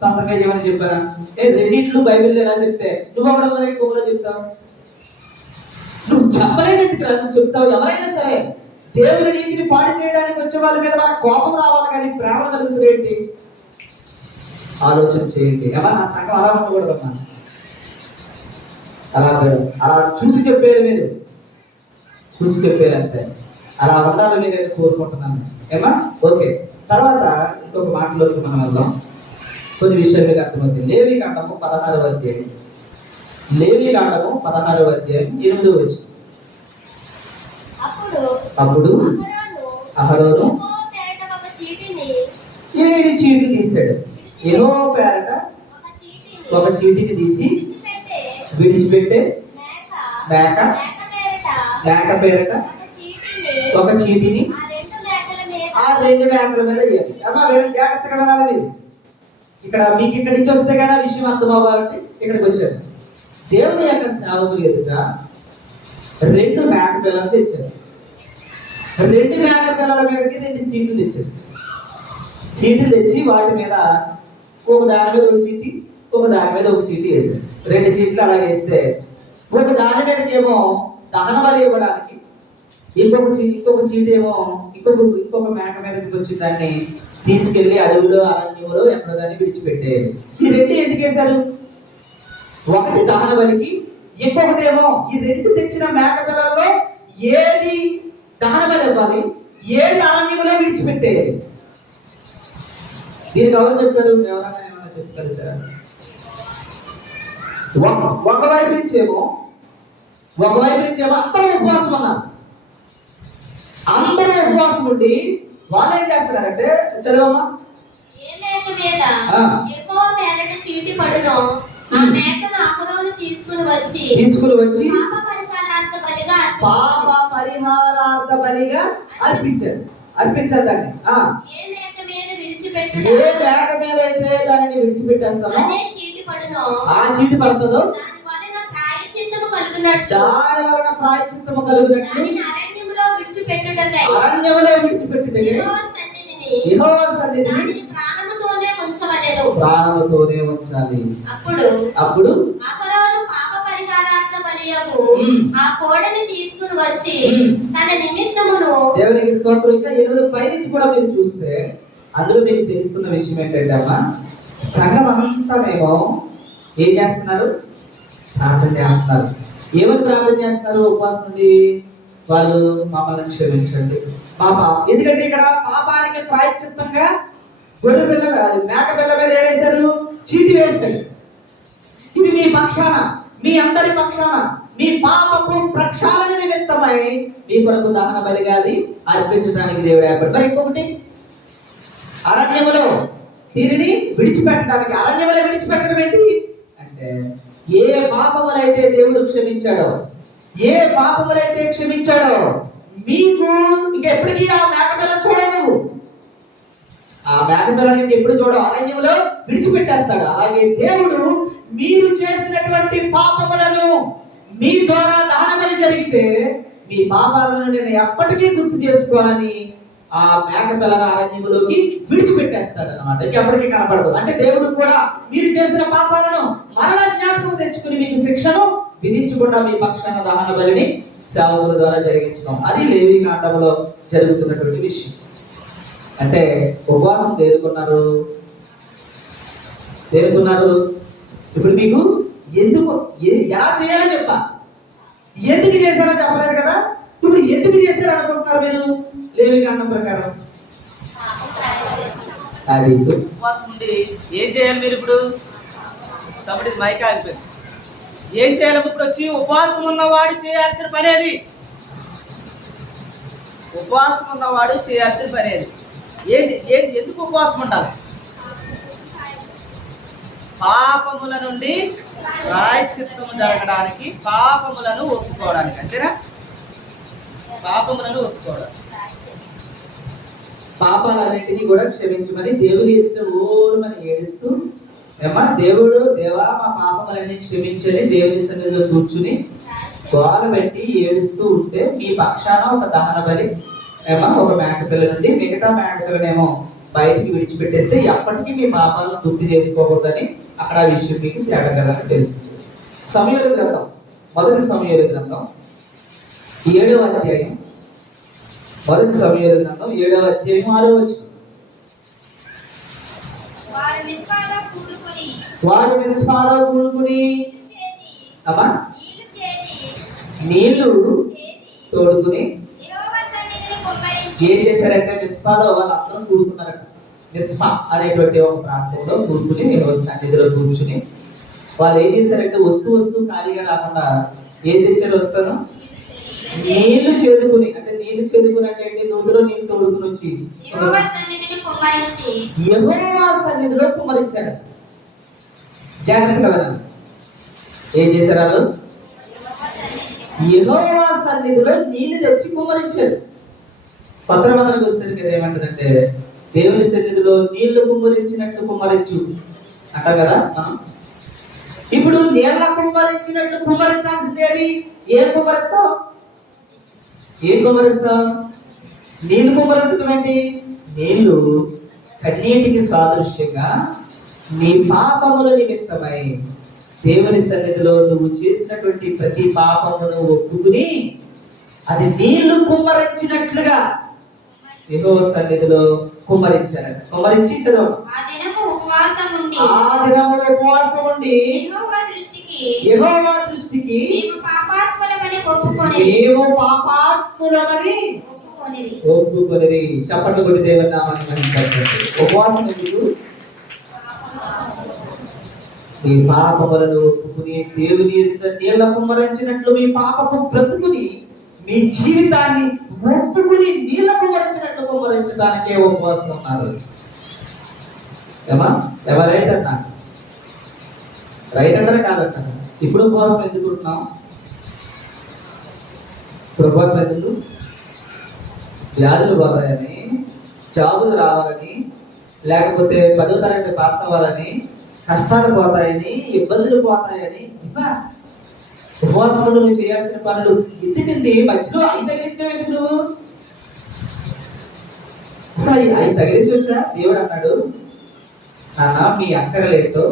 సొంతంగా ఏమైనా చెప్పానా? రెండిట్లు బైబిల్లో ఎలా చెప్తే నువ్వు అవడం కూడా చెప్తావు. నువ్వు చెప్పలేదు ఎందుకు నువ్వు చెప్తావు. ఎవరైనా సరే దేవుని నీతిని పాడు చేయడానికి వచ్చే వాళ్ళ మీద మన కోపం రావాలి, కానీ ప్రేమ కలుగుతుంది ఏంటి? ఆలోచన చేయండి. ఏమన్నా నా సంఘం అలా ఉండకూడదమ్మా. అలా చూసి చెప్పారు మీరు, చూసి చెప్పారు అంతే. అలా ఉండాలని నేను కోరుకుంటున్నాను. ఏమా? ఓకే. తర్వాత ఇంకొక మాటలోకి మనం వెళ్దాం. కొన్ని విషయాలు మీకు అర్థమవుతుంది. లేవికాండము 16వ అధ్యాయం. లేవికాండము 16వ అధ్యాయం 8వ వచనం. అప్పుడు అహరోను 7 చీటీలు తీశాడు. యెహోవా పేరట ఒక చీటిని తీసి విడిచిపెట్టే మేక పేరట ఒక చీటిని ఆ 2 మేకల మీద వేయాలి. అమ్మా జాగ్రత్తగా వినాలి మీరు. మీకు ఇక్కడి నుంచి వస్తే కానీ ఆ విషయం అర్థం అవ్వాలంటే ఇక్కడికి వచ్చారు. దేవుని యొక్క సేవకులు ఎదుట 2 మేక పిల్లలు తెచ్చారు. 2 మేక పిల్లల మీదకి 2 సీట్లు తెచ్చారు. సీట్లు తెచ్చి వాటి మీద ఒక దాని మీద ఒక సీటు, ఒక దాని మీద ఒక సీటు వేసారు. 2 సీట్లు అలా వేస్తే ఒక దాని మీదకేమో దహన బలి ఇవ్వడానికి, ఇంకొక సీటు ఏమో ఇంకొక మేక మీదకి వచ్చి దాన్ని తీసుకెళ్లి అడవిలో, అరణ్యంలో ఎక్కడో దాన్ని విడిచిపెట్టారు. ఈ 2 ఎందుకు వేశారు? ఒకటి దహన బలికి, ఇంకొకటేమో ఈ 2 తెచ్చిన మేక పిల్లల్లో ఏది దహన బలి ఇవ్వాలి, ఏది అరణ్యంలో విడిచిపెట్టేయాలి. దీనికి ఎవరు చెప్తారు? ఎవరైనా ఏమైనా చెప్తారు? ఒకవైపు నుంచేమో అందరూ ఉపవాసం అన్నారు. అందరూ ఉపవాసం ఉండి వాళ్ళు ఏం చేస్తున్నారంటే, చదవమ్మా. చీటి పడును ఆ మేకను అహరోను తీసుకుని వచ్చి పాప పరిహారార్థ బలిగా అర్పించారు. దాన్ని విడిచిపెట్టుట ఏ మేక మీద అయితే దానిని విడిచిపెట్టేస్తామో అదే చీటి పడును. ఆ చీటి పడుతుందో దాని వలన ప్రాయశ్చిత్తము కలుగునట్లు దాని వలన ప్రాయశ్చిత్తము కలుగునట్లు దానిని అరణ్యములో విడిచిపెట్టుటకై అరణ్యములో విడిచిపెట్టుటకే యెహోవా సన్నిధిని యెహోవా సన్నిధిని దానిని ప్రాణముతోనే ఉంచవలెను. ప్రాణముతోనే ఉంచాలి. అప్పుడు అహరోను పాప పరిహారార్థ బలియగు ఆ కోడని తీసుకుని వచ్చి తన నిమిత్తమును దేవునికి స్తోత్రం. ఇంకా 8 పైనుంచి కూడా మీరు చూస్తే అందులో మీకు తెలుస్తున్న విషయం ఏంటంటే అమ్మా, సంఘం అంతానేమో ఏం చేస్తున్నారు? ప్రార్థన చేస్తున్నారు. ఏమని ప్రార్థన చేస్తున్నారు? ఉపవాసం నుండి వాళ్ళు మమ్మల్ని క్షమించండి పాప. ఎందుకంటే ఇక్కడ పాపానికి ప్రాయశ్చిత్తంగా గొర్రె పిల్ల మేక పిల్ల మీద ఏమేశారు? చీటి వేశారు. ఇది మీ పక్షాన, మీ అందరి పక్షాన, మీ పాపపు ప్రక్షాళన నిమిత్తమై మీ కొరకు దహన బలిగా అది అర్పించడానికి దేవుడు ఏర్పడు. మరి ఇంకొకటి, అరణ్యములో దీనిని విడిచిపెట్టడానికి. అరణ్యములో విడిచిపెట్టడం ఏంటి అంటే, ఏ పాపములైతే దేవుడు క్షమించాడో, ఏ పాపములైతే క్షమించాడో మీకు ఇక ఎప్పటికీ ఆ మేకపిల్లని చూడవు నువ్వు. ఆ మేకపిల్లని ఎప్పుడు చూడవు, అరణ్యంలో విడిచిపెట్టేస్తాడు. అలాగే దేవుడు మీరు చేసినటువంటి పాపములను మీ ద్వారా దహన బలి జరిగితే మీ పాపాలను నేను ఎప్పటికీ గుర్తు చేసుకోవాలని ఆ మేకపిల్లని అరణ్యములోకి విడిచిపెట్టేస్తాడు అన్నమాట. ఎప్పటికీ కనపడదు. అంటే దేవుడు కూడా మీరు చేసిన పాపాలను మరలా జ్ఞాపకం తెచ్చుకుని మీకు శిక్షను విధించకుండా మీ పక్షాన దహన బలిని సేవకుల ద్వారా జరిగించడం. అది లేవి కాండంలో జరుగుతున్నటువంటి విషయం. అంటే ఉపవాసం దేరుకున్నారు. ఇప్పుడు మీకు ఎందుకు ఎలా చేయాలని చెప్పా, ఎందుకు చేశారో చెప్పలేదు కదా. ఇప్పుడు ఎందుకు చేశారు అనుకుంటున్నారు మీరు? లేవి కాండం ప్రకారం అది ఉపవాసం ఉండి ఏం చేయాలి మీరు? ఇప్పుడు కాబట్టి మైక్ ఆగిపోయింది. ఏం చేయాలి ఇప్పుడు? వచ్చి ఉపవాసం ఉన్నవాడు చేయాల్సిన పని అది. ఉపవాసం ఉన్నవాడు చేయాల్సిన పని అది. ఏది ఏది ఎందుకు ఉపవాసం ఉండాలి? పాపముల నుండి ప్రాయశ్చిత్తము జరగడానికి, పాపములను ఒప్పుకోవడానికి. అంతేనా? పాపములను ఒప్పుకోవడం, పాపాలన్నింటినీ కూడా క్షమించమని దేవుని ఎదుట ఓరుమని ఏడుస్తూ, ఏమా దేవుడు దేవా మా పాపములన్నీ క్షమించని దేవుని సన్నిధిలో కూర్చుని గోల పెట్టి ఏడుస్తూ ఉంటే మీ పక్షాన ఒక దహన బలి ఏమో ఒక మేకపిల్ల నుండి మిగతా మేకపిల్లనేమో బయటికి విడిచిపెట్టేస్తే ఎప్పటికీ మీ పాపాలను గుర్తు చేసుకోకూడదని అక్కడ ఆ విషయం మీకు తేటగా తెలుస్తుంది. సమూయేలు గ్రంథం, మొదటి సమూయేలు గ్రంథం 7వ అధ్యాయం, మొదటి సమూయేలు గ్రంథం 7వ అధ్యాయం 6వ వచనం. వారు మిస్పాలో కూడుకుని అమ్మా నీళ్లు తోడుకుని ఏం చేశారంటే, మిస్పాలో వాళ్ళందరూ కూడుకున్నారట. మిస్పా అనేటువంటి ఒక ప్రాంతంలో కూడుకుని సన్నిధిలో కూర్చుని వాళ్ళు ఏం చేశారంటే, వస్తూ ఖాళీగా రాకుండా ఏం తెచ్చారు? వస్తాను నీళ్లు చేదుకుని. అంటే నీళ్లు చేదుకుని అంటే ఏంటి? నూతిలో నీళ్లు తోడుకుని వచ్చి యెహోవా సన్నిధిలో కుమ్మరించారు. జాగ్రత్తగా వినాలి. ఏం చేశారు వాళ్ళు? యెహోవా సన్నిధిలో నీళ్లు తెచ్చి కుమ్మరించారు. పత్రమందరికి వచ్చేసరికి ఏమంటదంటే, దేవుని సన్నిధిలో నీళ్లు కుమ్మరించినట్లు కుమ్మరించు అంటారు కదా మనం. ఇప్పుడు నీళ్ళ కుమ్మరించినట్లు కుమ్మరించాల్సింది ఏది? ఏం కుమ్మరిస్తావు? నీళ్లు కుమ్మరించడం ఏంటి? నీళ్లు కన్నీటికి సాదృశ్యంగా నీ పాపముల నిమిత్తమై దేవుని సన్నిధిలో నువ్వు చేసినటువంటి ప్రతి పాపమును ఒప్పుకుని అది నీళ్లు కుమ్మరించినట్లుగా యెహోవా సన్నిధిలో కుమ్మరించారు. కుమ్మరించి చదువు. ఆ దినము ఉపవాసం ఉండి యెహోవా దృష్టికి మేము పాపాత్ములమని ఒప్పుకొనిరి. చప్పట్లు కొట్టి దేవుని నామాన్ని మహిమపరచండి. ఉపవాసం ఎందుకు? మీ పాపములను ఒప్పుకుని దేవుని ఎదుట నీళ్ల కుమ్మరించినట్లు మీ పాపపు బ్రతుకుని మీ జీవితాన్ని ఒప్పుకుని నీళ్ల కుమ్మరించినట్లు కుమ్మరించడానికే ఉపవాసం ఉన్నారు. రైట్ అన్నా? రైట్ అంటారా కాదంటారా? ఇప్పుడు ఉపవాసం ఎందుకు ఉంటున్నాం? ఇప్పుడు ఉపవాసం ఎందుకు? వ్యాధులు పోతాయని, జాబులు రావాలని, లేకపోతే 10వ తరగతి పాస్ అవ్వాలని, కష్టాలు పోతాయని, ఇబ్బందులు పోతాయని ఇవ్వా. ఉపవాసంలో నువ్వు చేయాల్సిన పనులు ఎందుకండి మధ్యలో అవి తగిలించావు ఎందుకు నువ్వు? అసలు అవి తగిలించవచ్చా? దేవుడు అన్నాడు, నాన్న మీ అక్కరలేంటో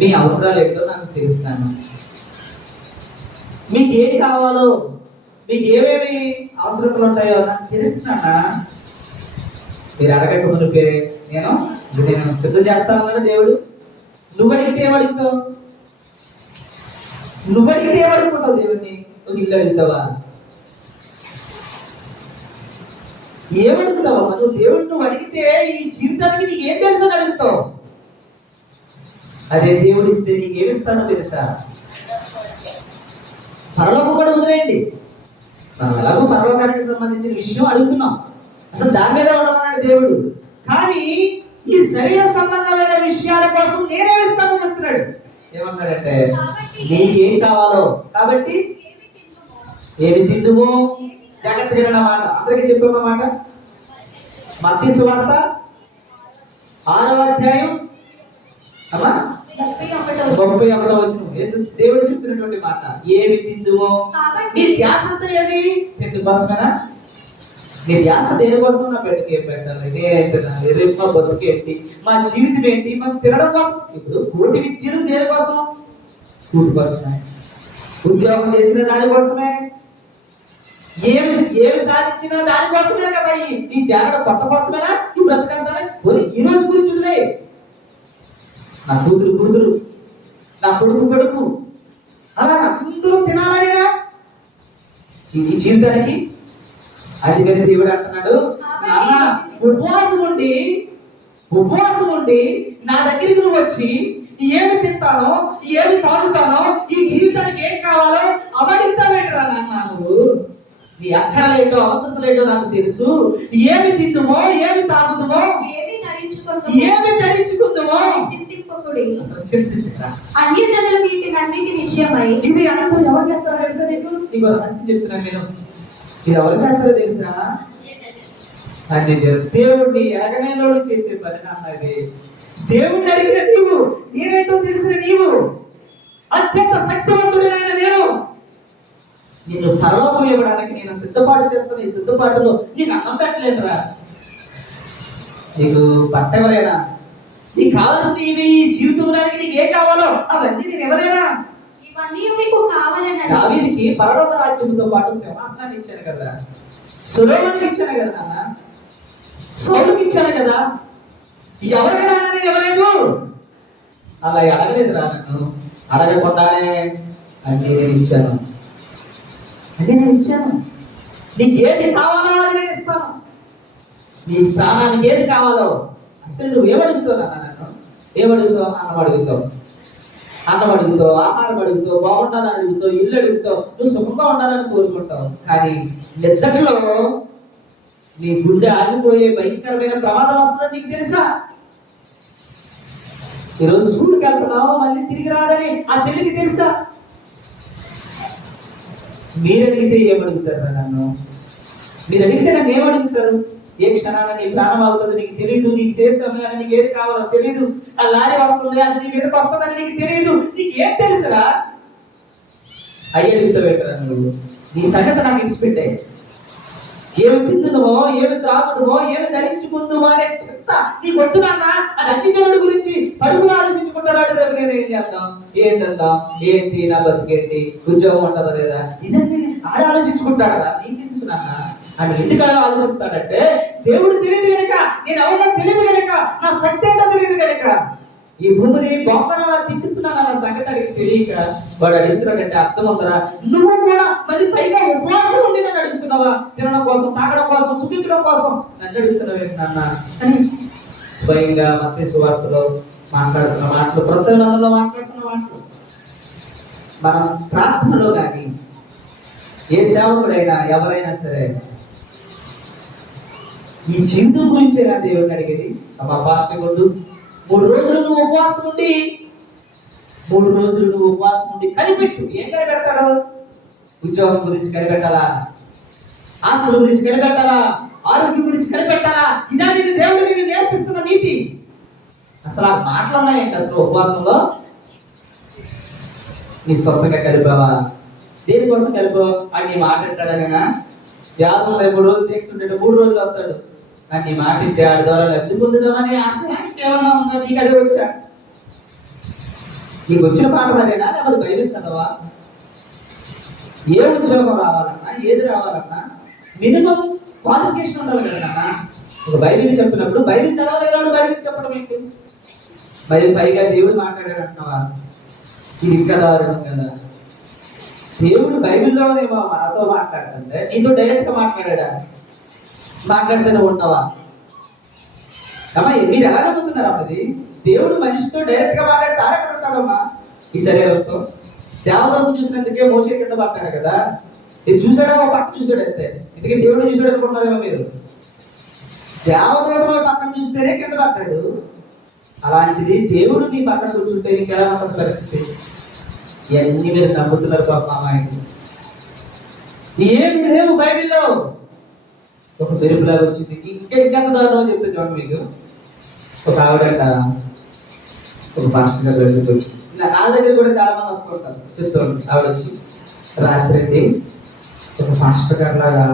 మీ అవసరాలు ఏంటో నాకు తెలుస్తున్నాను. మీకు ఏం కావాలో, మీకు ఏమేమి అవసరతలు ఉంటాయో నాకు తెలుస్తున్నానా. మీరు అడగక మునిపే నేను సిద్ధం చేస్తాను కదా దేవుడు. నువ్వు అడిగితే ఏమడుగుతావు? నువ్వు అడిగితే ఏమడుగుతావు దేవుడిని? నువ్వు ఇల్లు అడుగుతావా? ఏమడుగుతావా? నువ్వు దేవుడు నువ్వు అడిగితే ఈ జీవితానికి నీకు ఏం తెలుసు అని అడుగుతావు. అదే దేవుడు ఇస్తే నీకు ఏమిస్తానో తెలుసా? పరలోకం కూడా వదిలేయండి, మనం ఎలాగో పరలోకానికి సంబంధించిన విషయం అడుగుతున్నాం, అసలు దాని మీద ఉండమన్నాడు దేవుడు. కానీ ఈ శరీర సంబంధమైన విషయాల కోసం నేనేమిస్తానో చెప్తున్నాడు. ఏమన్నాడంటే నీకేం కావాలో కాబట్టి ఏమి తిందుమో జాగ్రత్తగా అన్నమాట. అందరికీ చెప్పామన్నమాట. మత్తయి సువార్త 6వ అధ్యాయం అమ్మా 31వ వచనం దేవుడు చెప్తున్నటువంటి మాట, ఏమి తిందుమో. నీ ధ్యాస అంతా ఏది? తిండి కోసమేనా? నీ ధ్యాస దేనికోసం? నా బిడ్డకి ఏం పెట్టాలి, నేనేం తినాలి, రేపు మా బతుకు ఏంటి, మా జీవితం ఏంటి, మనం తినడం కోసం. ఇప్పుడు కోటి విద్యలు దేనికోసం? కూటి కోసమే. ఉద్యోగం చేసిన దానికోసమే. ఏమి సాధించినా దానికోసమే కదా. ఈ జాగ్రత్త కొత్త కోసమేనా? ఈ బ్రతకంతానే ఈ రోజు గురించి వదిలే. నా కూతురు, నా కొడుకు అలా అందరూ తినాలనేనా ఈ జీవితానికి? అందుకని దేవుడు అంటున్నాడు, నాన్న ఉపవాసం ఉండి నా దగ్గరికి నువ్వు వచ్చి ఏమి తింటానో, ఏమి తాగుతానో, ఈ జీవితానికి ఏం కావాలో అవడిస్తావేంట్రా నాన్న. నువ్వు నీ అక్కరలేటో అవసరలేటో నాకు తెలుసు. ఏమి తిందుమో, ఏమి తాగుదుమో, ఏమి ధరించుకుందామో చింతించరా. అన్యజనుల వీటినన్నిటి విషయమై ఇది అంతా ఎవరు చేస్తారో తెలుసా నీకు? నీకు రహస్యం చెప్తున్నాను నేను. ఇది ఎవరు చేస్తారో తెలుసా? దేవుడిని ఎరగనేలోడు చేసే పరిణామం ఇది. దేవుడిని అడిగిన నీవు, నేనేంటో తెలిసిన నీవు, అత్యంత శక్తివంతుడైన నేను నిన్ను పరలోకం ఇవ్వడానికి నేను సిద్ధపాటు చేస్తాను. ఈ సిద్ధపాటులో నీకు అన్నం పెట్టలేదురా, నీకు బట్ట ఎవరైనా, నీకు కావాల్సినవి ఈ జీవితంలోనికి నీకు ఏం కావాలో అవన్నీ నేను ఇవ్వలేనా? ఇవన్నీ మీకు కావాలని దావీదుకి పరలోక రాజ్యంతో పాటు సింహాసనాన్ని ఇచ్చాను కదా, సొలొమోనుకి ఇచ్చాను కదా నాన్న, సౌలుకి ఇచ్చాను కదా. ఎవరికైనా నేను ఇవ్వలేదు. అలా అడగలేదురా నన్ను. అడగకుండానే అన్నీ నేను ఇచ్చాను. నీకు ఏది కావాలో అది నేను ఇస్తాను. నీ ప్రాణానికి ఏది కావాలో. అసలు నువ్వు ఏమడుగుతావు నాన్న? నన్ను ఏమడుగుతావు? అన్నం అడుగుతావు, ఆహారం అడుగుతావు, బాగుండాలని అడుగుతావు, ఇల్లు అడుగుతావు, నువ్వు సుఖంగా ఉండాలని కోరుకుంటావు. కానీ నిద్దట్లో నీ గుండె ఆగిపోయే భయంకరమైన ప్రమాదం వస్తుందని నీకు తెలుసా? ఈరోజు స్కూల్కి వెళ్తున్నావు, మళ్ళీ తిరిగి రాదని ఆ చెల్లికి తెలుసా? మీరు అడిగితే ఏమడుగుతారు నన్ను? మీరు అడిగితే నన్ను ఏమడుగుతారు? ఏ క్షణాన నీ ప్రాణం అవుతుందో నీకు తెలియదు. నీకు చేస్తామని నీకు ఏది కావాలో తెలియదు. ఆ లారీ వస్తుంది, అది నీ మీదకి వస్తుందని నీకు తెలియదు. నీకు ఏం తెలుసురా? అయ్యి అడుగుతావేంటరా నువ్వు? నీ సంగతి నాకు ఇచ్చిపెట్టే. ఏమి తిందుమో, ఏమి త్రాగుదుమో, ఏమి ధరించుకుందుమో అనే చింత నీకు వద్దునన్నా. అది అన్ని జనుల గురించి పరుగులు ఆలోచించుకుంటాడు. రేపు నేను ఏం చేద్దాం, ఏం తిందాం, ఏంటి నా బతికేంటి, ఉద్యోగం ఉంటుందా లేదా, ఇదన్నీ ఆడ ఆలోచించుకుంటాడా? నీకెందుకు నాన్న అని ఎందుకు ఆలోచిస్తాడంటే, దేవుడు తెలియదు కనుక, నేను ఎవరో తెలియదు కనుక, నా శక్తి ఏంటో తెలియదు కనుక, ఈ భూమిని బొమ్మలా తిప్పుతున్నాను అన్న సంగతి అడిగి తెలియక వాడు అడుగుతున్నాడంటే అర్థం ఉందరా? నువ్వు కూడా మరి పైగా ఉపవాసం ఉండి నన్ను అడుగుతున్నావా? తినడం కోసం, తాగడం కోసం, సుఖించడం కోసం నన్ను అడుగుతున్నావు నాన్న అని స్వయంగా మత్తయి సువార్తలో మాట్లాడుతున్న మాటలు, ప్రకటనలో మాట్లాడుతున్న మాటలు. మనం ప్రార్థనలో కానీ ఏ సేవకుడైనా ఎవరైనా సరే ఈ జీవితం గురించే నా దేవుడిని అడిగేది. అమ్మా పాస్టర్ ముందు 3 రోజులు నువ్వు ఉపవాసం ఉండి కనిపెట్టు. ఏం కనిపెడతాడు? ఉద్యోగం గురించి కనిపెట్టాలా, ఆస్తుల గురించి కనిపెట్టాలా, ఆరోగ్యం గురించి కనిపెట్టాలా? ఇదా నేను దేవుడు నేను నేర్పిస్తున్న నీతి? అసలు ఆ మాటలు ఉన్నాయండి అసలు ఉపవాసంలో? నీ సొంతగా కలిపావా? దేనికోసం కలిపావు? అని నీ మాట అంటాడనగా వ్యాధులు 3 రోజులు తీసుకుంటే 3 రోజులు వస్తాడు. కానీ నీ మాట ఇస్తే ఆడి ద్వారా లబ్ధి పొందుదామని ఆశ ఏమైనా ఉందా? నీకు అదే వచ్చా? నీకు వచ్చిన పాఠం అదేనా? లేకపోతే బైబిల్ చదవా? ఏ ఉద్యోగం రావాలన్నా, ఏది రావాలన్నా మినిమం క్వాలిఫికేషన్ ఉండాలి కదా. ఒక బైబిల్ చెప్పినప్పుడు బైబిల్ చదవలేడు, బైబిల్ చెప్పడం ఏంటి? మరి పైగా దేవుడు మాట్లాడాడు అంటున్నావా? ఇది ఇంకా దారుణం కదా. దేవుడు బైబిల్లోనేమో మనతో మాట్లాడుతుంటే నీతో డైరెక్ట్గా మాట్లాడా? మాట్లాడితేనే ఉంటావా? అమ్మా మీరు ఎలా నమ్ముతున్నారు అమ్మది? దేవుడు మనిషితో డైరెక్ట్గా మాట్లాడితే ఆడెక్కడ ఉంటాడమ్మా ఈ శరీరంతో? దేవదూతం చూసినందుకే మోసే కింద పట్టాడు కదా. ఇది చూసాడా? ఒక పక్కన చూసాడు అంతే. ఇందుకే దేవుడు చూసాడు అనుకుంటారేమో మీరు. దేవదూతం పక్కన చూస్తేనే కింద పట్టాడు. అలాంటిది దేవుడు నీ పక్కన కూర్చుంటే నీకు ఎలా ఉంటుంది పరిస్థితి? ఇవన్నీ మీరు నమ్ముతున్నారు పాప అమ్మాయికి. ఏం లేవు బైబిల్లో. ఒక మెరుపులాగా వచ్చింది. ఇంకా దారుణం చెప్తే చూడండి మీకు. ఒక ఆవిడంట ఒక పాస్టర్ గారి దగ్గరికి వచ్చి, నా దగ్గర కూడా చాలా మంది వస్తుంటారు, చెప్తాను. ఆవిడ వచ్చి రాత్రి ఒక పాస్టర్ గారు లాగా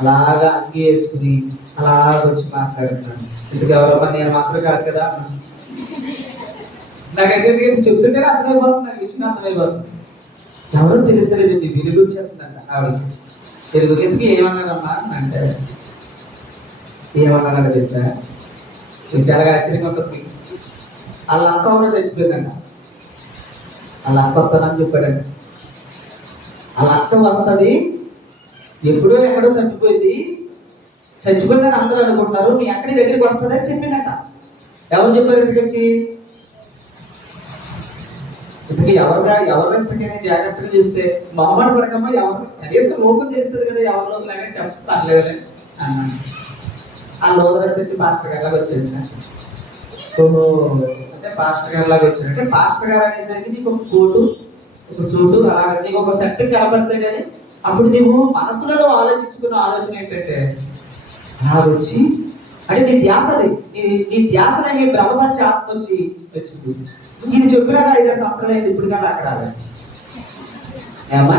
అలాగా అంగి వేసుకుని అలాగ వచ్చి మాట్లాడుతున్నాను. ఇందుకు ఎవరో నేను మాత్రం కాదు కదా. నాకైతే చెప్తుంటే అర్థమైపోతుంది, నాకు విషయం అర్థమైపోతుంది. ఎవరో తెలుస్తలేదు. తెలుగు వచ్చేస్తుందంట ఆవిడ. తెలుగు ఎందుకు ఏమన్నానమ్మా అంటే, ఏమన్నానో తెలుసా? చాలా ఆశ్చర్యంగా ఉంటుంది. వాళ్ళ అక్క కూడా చచ్చిపోయిందంట. వాళ్ళ అక్క వస్తానని చెప్పాడంట. వాళ్ళ అక్క వస్తుంది, ఎప్పుడో ఎక్కడో చచ్చిపోయిందని అందరూ అనుకుంటున్నారు, మీ అక్కడి దగ్గరికి వస్తుందని చెప్పిందంట. ఎవరు చెప్పారు ఇక్కడికి వచ్చి? ఇంతకీ ఎవరింతకైనా జాగ్రత్తగా చూస్తే మొహమాట పడకమ్మా, ఎవరు కనీసం లోపం తెలుస్తుంది కదా, ఎవరి లోపల చెప్తాను అన్నాను. ఆ లోపల వచ్చి పాస్టర్ గారిలాగా వచ్చేది. ఓహో అంటే పాస్టర్ గారిలాగా వచ్చాడు అంటే పాస్టర్ గారు అనేసరికి నీకు ఒక కోటు, ఒక సూటు, అలాగే నీకు ఒక సెట్ కనబడతాయి. కానీ అప్పుడు నీవు మనసులలో ఆలోచించుకున్న ఆలోచన ఏంటంటే, అలా వచ్చి అంటే నీ ధ్యాసది, నీ ధ్యాసని బ్రహ్మపంచ ఆత్మ వచ్చింది. ఇది చెప్పినాక 5 సంవత్సరాలు అయింది, ఇప్పుడు కానీ అక్కడ ఏమా.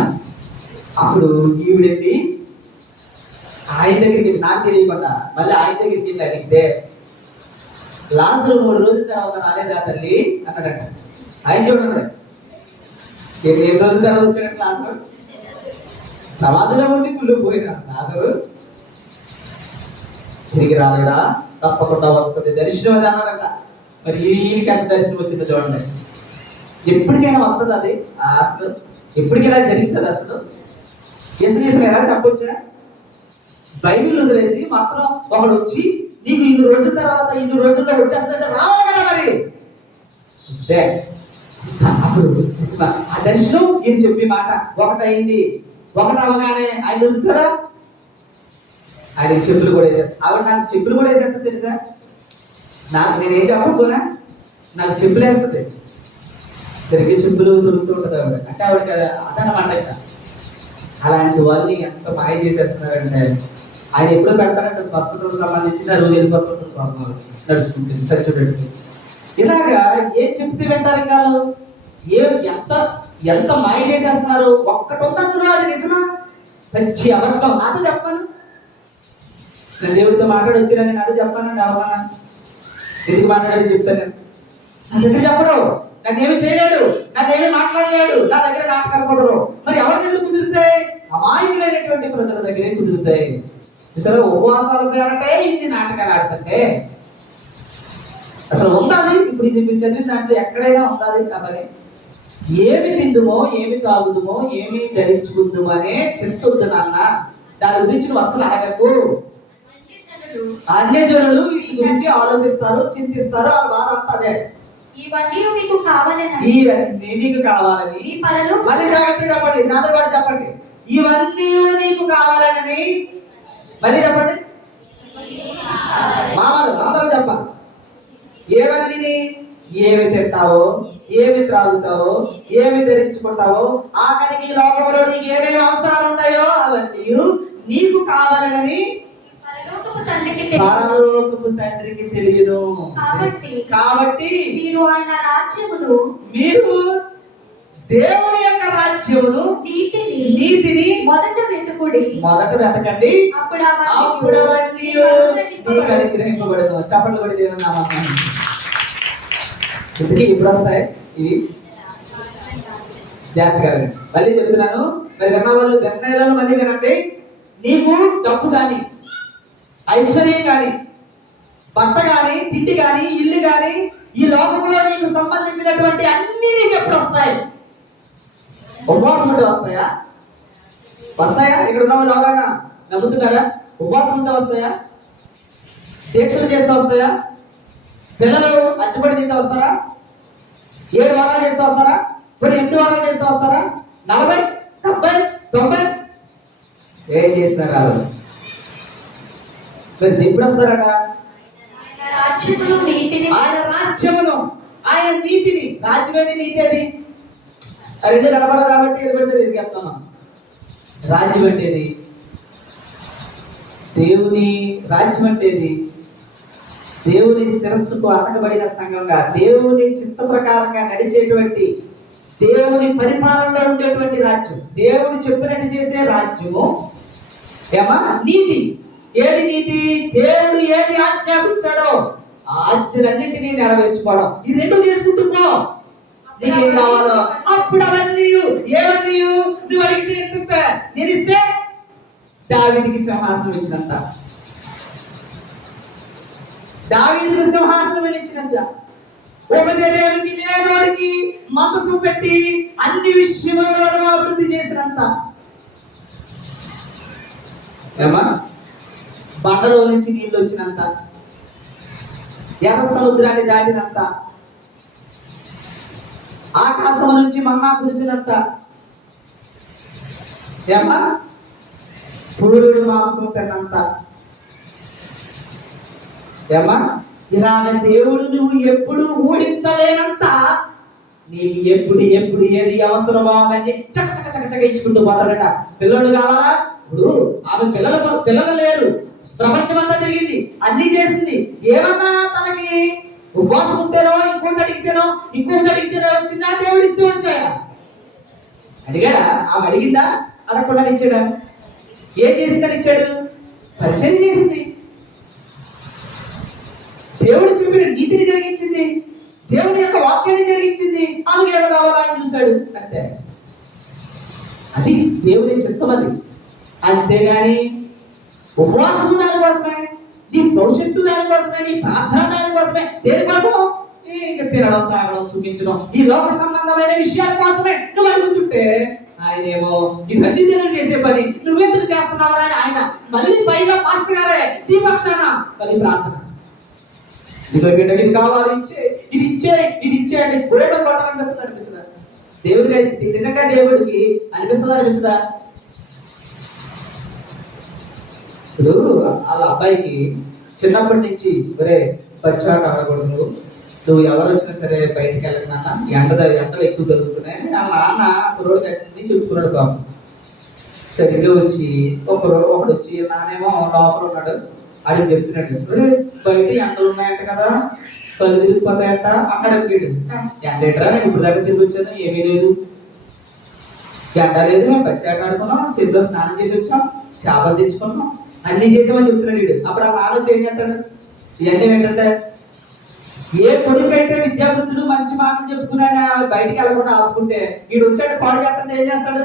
అప్పుడు ఈవిడేంటి ఆయన దగ్గరికి నాకు తెలియకుండా మళ్ళీ ఆయన దగ్గరికి వెళ్ళి అడిగితే, లాస్ట్ 3 రోజుల తర్వాత రాలేదా తల్లి అన్నాడట. ఆయన చూడండి ఎన్ని రోజుల తర్వాత వచ్చాడంటే లాజరు సమాధిలో ఉండి కుళ్ళు పోయినా లాజరు తిరిగి రాలేదా? తప్పకుండా వస్తుంది దర్శనం అది అన్నాడట. మరి ఈయనకి ఎంత దర్శనం వచ్చిందో చూడండి. ఎప్పటికైనా వస్తుంది అది అసలు? ఎప్పటికైనా జరుగుతుంది అసలు? ఇతను ఎలా చెప్పొచ్చా? బైబిల్ వదిలేసి మాత్రం ఒకడు వచ్చి నీకు 2 రోజుల తర్వాత 2 రోజుల్లో వచ్చేస్తుందంటే రావాలి కదా మరి. అంతే. అప్పుడు ఆ దర్శనం ఈయన చెప్పి మాట ఒకటైంది. ఒకటి అవగానే ఆయన వదులుతారా? ఆయన చెప్పులు కూడా వేసారు. ఆవిడ నాకు చెప్పులు కూడా వేసేస్తా తెలుసా? నేనేం చెప్పకపోయినా నాకు చెప్పులు వేస్తుంది. సరిగ్గా చెప్పులు దొరుకుతూ ఉంటుంది ఆవిడ. అంటే ఆవిడకి అదనమాట. అలాంటి వాళ్ళని ఎంత మాయ చేసేస్తున్నారంటే, ఆయన ఎప్పుడో పెడతారంటే స్వస్థతకు సంబంధించిన రోజు వెళ్ళిపోతుంటారు నడుచుకుంటుంది చచ్చుబెట్టి. ఇలాగా ఏం చెప్తే వింటారు కాదు. ఎంత మాయ చేసేస్తున్నారు. ఒక్కటి ఉందంటున్నా అది నిజమా? మంచి అబద్ధం. నాతో చెప్పాను, నేను దేవుడితో మాట్లాడి వచ్చినా నాతో చెప్పానండి. అవగాహన ఎందుకు మాట్లాడేది చెప్తాను. నా దగ్గర చెప్పరు, నన్ను ఏమి చేయలేడు, నన్ను ఏమి మాట్లాడలేడు, నా దగ్గర నాటకాలు కుదరు. మరి ఎవరి దగ్గర కుదురుతాయి? అమాయకులైనటువంటి ప్రజల దగ్గరే కుదురుతాయి. అసలు ఉపవాసాలు పేరటే ఇన్ని నాటకాలు ఆడుతుంటే అసలు ఉండాలి. ఇప్పుడు ఇది మీరు చదివిన దాంట్లో ఎక్కడైనా ఉండాలి కాబట్టి ఏమి తిందుమో, ఏమి తాగుదుమో, ఏమి ధరించుకుందుమో అనే చెప్తుంది నాన్న. దాని గురించి నువ్వు అసలు అడగకు. అన్యజనులు వీటి గురించి ఆలోచిస్తారు, చింతిస్తారు. వాళ్ళ బాధ అంతా అదే. ఇవన్నీ మీకు కావాలని నీకు కావాలని మళ్ళీ జాగ్రత్తగా చెప్పండి. నాతో పాటు చెప్పండి. ఇవన్నీ నీకు కావాలని మళ్ళీ చెప్పండి. మామూలు అందరూ చెప్పాలి. ఏవన్నీ? ఏమి తింటావో, ఏమి త్రాగుతావో, ఏమి ధరించుకుంటావో, ఆఖరికి ఈ లోకంలో నీకు ఏమేమి అవసరాలు ఉంటాయో అవన్నీ నీకు కావాలని పరలోకపు తండ్రికి తెలియను. కాబట్టి మీరు ఆయన రాజ్యమును, మీరు దేవుని యొక్క రాజ్యమును, నీతిని మొదట వెతుకుడి. మొదట వెతకండి, అప్పుడు అవన్నీ మీకు అనుగ్రహింపబడును. చప్పట్లు పడి దేవుని నామమున. ఇంతకీ ఇప్పుడు వస్తాయి ఇవి జాగ్రత్తగా మళ్ళీ చెప్తున్నాను. మరి విన్న వాళ్ళు నిర్ణయాలను మళ్ళీ వినండి. నీకు డబ్బు కానీ, ఐశ్వర్యం కానీ, భర్త కానీ, తిండి కానీ, ఇల్లు కానీ, ఈ లోకంలో నీకు సంబంధించినటువంటి అన్ని నీకు ఎప్పుడు వస్తాయి? ఉపవాసం ఉంటే వస్తాయా? ఇక్కడ ఉన్న వాళ్ళు ఎవరైనా నమ్ముతున్నారా? ఉపవాసం ఉంటే వస్తాయా? దీక్షలు చేస్తే వస్తాయా? పిల్లలు అట్టుబడి తింటే వస్తారా? 7 వారాలు చేస్తే వస్తారా? ఇప్పుడు 8 వారాలు చేస్తే వస్తారా? 40, 70, 90 ఏం చేస్తున్నారు వాళ్ళు? మరి ఎప్పుడు వస్తారట? ఆయన రాజ్యమును, ఆయన నీతిని. రాజ్యమేది, నీతి అది రెండు కనపడదు కాబట్టి ఎదుగుతుంది చెప్తున్నాం. రాజ్యం అంటేది దేవుని రాజ్యం అంటేది దేవుని శిరస్సుకు అతకబడిన సంఘంగా, దేవుని చిత్త ప్రకారంగా నడిచేటువంటి, దేవుని పరిపాలనలో ఉండేటువంటి రాజ్యం, దేవుడు చెప్పినట్టు చేసే రాజ్యము. ఏమా నీతి. ఏది నీతి? దేవుడు ఏది ఆజ్ఞాపించాడో ఆ ఆజ్ఞలన్నింటినీ నెరవేర్చుకోవడం. ఈ రెండు చేసుకుంటూ పో. నీకేం కావాలో అప్పుడు అవన్నీ ఏవన్నీ నువ్వు అడిగితే ఎంత నేను ఇస్తే దావీదుకి సింహాసనం ఇచ్చినంత, దావీదుకు సింహాసనం ఇచ్చినంత, ఉపదేవునికి లేని వాడికి మందసం పెట్టి అన్ని విషయములను అభివృద్ధి చేసినంత, ఏమా బండలో నుంచి నీళ్ళు వచ్చినంత, ఎర్ర సముద్రాన్ని దాటినంత, ఆకాశం నుంచి మన్నా కురిసినంత, ఏమా పురుడు మాంసం తిన్నంత, ఏమా ఇలాగ దేవుడు నువ్వు ఎప్పుడు ఊహించలేనంత నీకు ఎప్పుడు ఎప్పుడు ఏది అవసరమో అవన్నీ చక్క ఇచ్చుకుంటూ పోతాడట. పిల్లలు కావాలా? ఇప్పుడు ఆమె పిల్లలు లేరు, ప్రపంచం అంతా తిరిగింది, అన్ని చేసింది. ఏమన్నా తనకి ఉపవాసం ఉంటేనో ఇంకోటి అడిగితేనో వచ్చిందా? దేవుడు ఇస్తూ వచ్చాయా? అడిగాడా? ఆమె అడిగిందా? అడగకుండా ఇచ్చాడా? ఏం చేసిందని ఇచ్చాడు? పరిచయం చేసింది, దేవుడు చెప్పిన నీతిని జరిగించింది, దేవుడి యొక్క వాక్యాన్ని జరిగించింది. ఆమెకు ఏమి కావాలా అని చూశాడు అంతే. అది దేవుడి చిత్తం. అది అంతేగాని ఉపవాసం దానికోసమే, నీ భవిష్యత్తు దానికోసమే, నీ ప్రార్థన దానికోసమే, దేనికోసమో తినడం, తాగడం, సుఖించడం, ఈ లోక సంబంధమైన విషయాల కోసమే నువ్వు అడుగుతుంటే ఆయనేమో ఇవన్నీ దేవుడు చేసే పని నువ్వెందుకు చేస్తున్నావు అని ఆయన మళ్ళీ పైగా పాస్టర్ గారే ఈ పక్షాన మళ్ళీ ప్రార్థన. ఇది కావాలి, ఇది ఇచ్చే అంటే గోడ కొట్టాలని అనిపిస్తుందా? దేవుడికి నిజంగా దేవుడికి అనిపిస్తుందా? అనిపిస్తుందా? ఇప్పుడు వాళ్ళ అబ్బాయికి చిన్నప్పటి నుంచి ఒరే పచ్చాట ఆడకూడదు, నువ్వు ఎవరు వచ్చినా సరే బయటికి వెళ్ళదు నాన్న, ఎండలు ఎక్కువ జరుగుతున్నాయి. వాళ్ళ నాన్న రోడ్డు కట్టి చూసుకున్నాడు పాపం. సరిగ్గా వచ్చి ఒకడు వచ్చి నానేమో లోపల ఉన్నాడు, అడిగి చెప్తున్నాడు, బయట ఎండలు ఉన్నాయంట కదా, కళ్ళు తిరిగిపోతాయంట. అక్కడ వెళ్ళాడు, ఎండ ఏంటరా, నేను ఇప్పుడు దగ్గర తిరిగి వచ్చాను, ఏమీ లేదు, ఎండ లేదు, మేము పచ్చాట ఆడుకున్నాం, చెరువులో స్నానం చేసి వచ్చాం, చేపలు తెచ్చుకున్నాం, అన్ని చేసామని చెప్తున్నాడు వీడు. అప్పుడు ఆ నాన్న ఏం చేస్తాడు? ఇవన్నీ ఏంటంటే ఏ కొడుకైతే విద్యాబుద్ధులు మంచి మాటలు చెప్పుకున్నాడు బయటికి వెళ్ళకుండా ఆపుకుంటే వీడు వచ్చాడు పాడు చేస్తాడు, ఏం చేస్తాడు?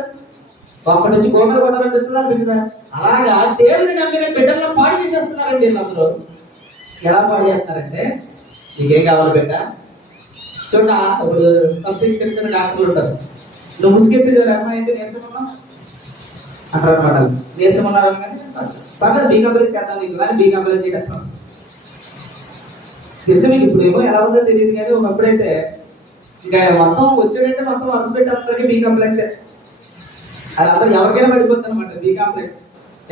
ఒక్కడి నుంచి గోమలు కొట్టాలనిపిస్తుందా? అనిపిస్తుందా? అలాగా దేవుని నమ్మిన బిడ్డలను పాడు చేసేస్తున్నారండి వీళ్ళందరూ. ఎలా పాడు చేస్తున్నారంటే, నీకేం కావాలి బిడ్డ? చూడ ఇప్పుడు సంథింగ్ చిన్న చిన్న డాక్టర్లు ఉంటారు, నువ్వు ముసుకెత్తి అమ్మాయి అయితే నేర్చుకున్నావు అంటారు అనమాట. నేర్చుకున్నారు కానీ పర్లేదు బీ కంపెనీ చేద్దాం, నీకు కానీ బీ కంపెనీ చేస్తాం. తెలుసు మీకు ఇప్పుడు ఏమో ఎలా ఉందో తెలియదు కానీ ఒకప్పుడైతే ఇంకా మొత్తం వచ్చాడంటే మొత్తం వరుస పెట్టేంతవరకు బీ కాంప్లెక్స్. అది అందరూ ఎవరికైనా పడిపోతుంది అనమాట. బీ కాంప్లెక్స్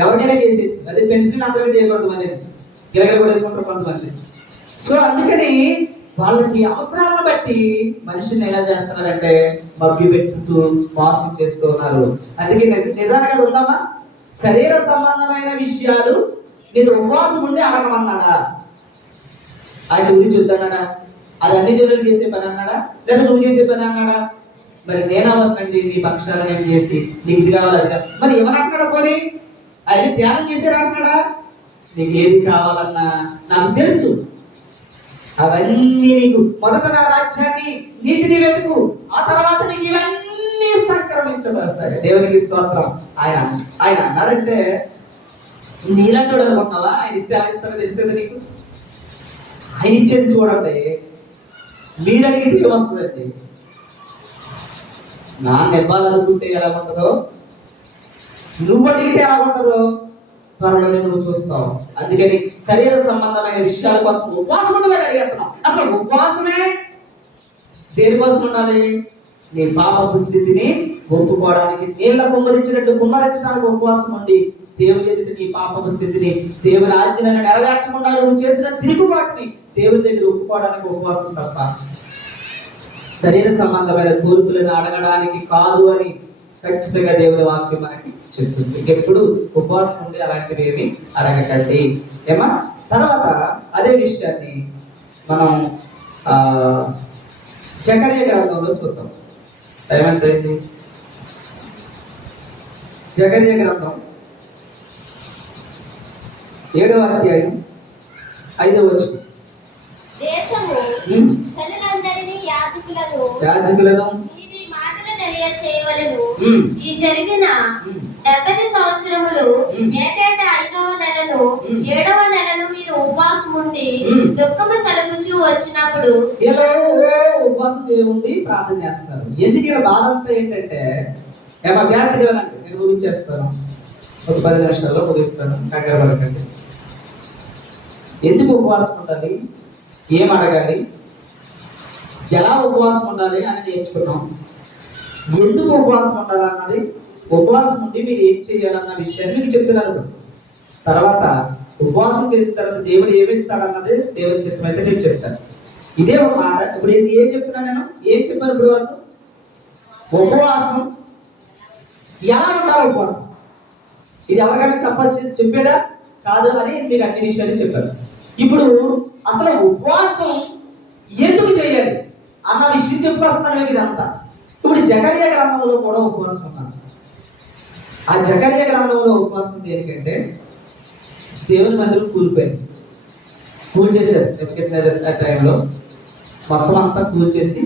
ఎవరికైనా చేసేయచ్చు. అదే పెన్షన్ అందరికీ చేయకూడదు, మంది గిరగర కూడా వేసుకుంటారు కొంతమంది. సో అందుకని వాళ్ళకి అవసరాలను బట్టి మనిషిని ఎలా చేస్తున్నారంటే మభ్య పెట్టుతూ మోసం చేస్తూ ఉన్నారు. అందుకే నిజానికి అది ఉందామా? శరీర సంబంధమైన విషయాలు నేను ఉపవాసం ఉండి అడగమన్నాడా? ఆయన గురించి వద్దన్నాడా? అది అన్ని జనులు చేసే పని అన్నాడా? లేదా నువ్వు చేసే పని అన్నాడా? మరి నేనవద్దండి నీ పక్షాలు నేను చేసి నీకు ఇది కావాలి అది కావాలి. మరి ఎవరంటున్నాడా? పోనీ ఆయన త్యాగం చేసేరా అంటున్నాడా? నీకు ఏది కావాలన్నా నాకు తెలుసు, అవన్నీ నీకు మొదట నా రాజ్యాన్ని నీతిని వెతుకు, ఆ తర్వాత నీకు ఇవన్నీ సంక్రమించబడతాయి. దేవునికి స్తోత్రం. ఆయన ఆయన అన్నారంటే నీలాంటి వాడు అనుకుంటున్నావా? ఆయన ఇస్తే ఆయన ఇస్తారో తెలిసేది నీకు? ఆయన ఇచ్చేది చూడండి, మీరు అడిగితే ఏమొస్తుందండి? నాన్న ఇవ్వాలనుకుంటే ఎలా ఉంటుందో, నువ్వు అడిగితే ఎలా ఉంటుందో త్వరలోనే నువ్వు చూస్తావు. అందుకని శరీర సంబంధమైన విషయాల కోసం ఉపవాసం ఉండమని అడిగేస్తున్నావు. అసలు ఉపవాసమే దేనికోసం ఉండాలి? నీ పాపపు స్థితిని ఒప్పుకోవడానికి, నీళ్ళ కుమ్మరించినట్టు కుమ్మరించడానికి ఉపవాసం ఉండి దేవుని ఎదుట నీ పాపపు స్థితిని, దేవుని ఆజ్ఞలను నెరవేర్చకుండా నువ్వు చేసిన తిరుగుబాటుని దేవుని దగ్గర ఒప్పుకోవడానికి ఉపవాసం తప్ప శరీర సంబంధమైన కోరికలను అడగడానికి కాదు అని ఖచ్చితంగా దేవుని వాక్యం మనకి చెప్తుంది. ఎప్పుడు ఉపవాసం ఉండి అలాంటివి ఏమి అడగకండి. ఏమా? తర్వాత అదే విషయాన్ని మనం జకర్యా గ్రంథంలో చూద్దాం. ఏమంటుంది? జకర్యా గ్రంథం 7వ అధ్యాయం 5వ వచనం. దేశము జనులందరినీ యాజకులను ఈ మాటలు తెలియచేయవలెను. ఈ జరిగిన 70 సంవత్సరములు ఏటేటా 5వ నెలను 7వ నెలను మీరు ఉపవాసం ఉండి దుఃఖము సలుపుచూ వచ్చినప్పుడు ఇలా ఉపవాసం ఉండి ప్రార్థన చేస్తారు. ఎందుకు ఇలా బాధ అంతా ఏంటంటే, ఏమో జాగ్రత్తగా వినండి, నేను ముగించేస్తాను, ఒక 10 నిమిషాల్లో ముగిస్తాను, కంగారు పడకండి. ఎందుకు ఉపవాసం ఉండాలి, ఏం అడగాలి, ఎలా ఉపవాసం ఉండాలి అని నేర్చుకున్నాం. ఎందుకు ఉపవాసం ఉండాలన్నది, ఉపవాసం ఉండి మీరు ఏం చేయాలన్న విషయాన్ని మీకు చెప్తున్నాను. తర్వాత ఉపవాసం చేసిన తర్వాత దేవుడు ఏమిస్తాడన్నది దేవుని చిత్తం అయితే నేను చెప్తాను. ఇదే ఒక మాట. ఇప్పుడు ఏం చెప్తున్నాను నేను? ఏం చెప్పాను ఇప్పుడు వరకు? ఉపవాసం ఎలా ఉండాలి, ఉపవాసం ఇది ఎవరికైనా చెప్పేదా కాదు అని నేను అన్ని విషయాలు చెప్పాను. ఇప్పుడు అసలు ఉపవాసం ఎందుకు చేయాలి అన్న విషయం చెప్పుకొస్తున్నాను మీకు ఇదంతా. ఇప్పుడు జకర్యా గ్రంథంలో కూడా ఉపవాసం ఉన్నాను. ఆ జకర్యా గ్రంథంలో ఉపవాసం దేనికంటే, దేవుని మందిరం కూల్చేశారు. ఆ టైంలో మొత్తం అంతా కూల్చేసి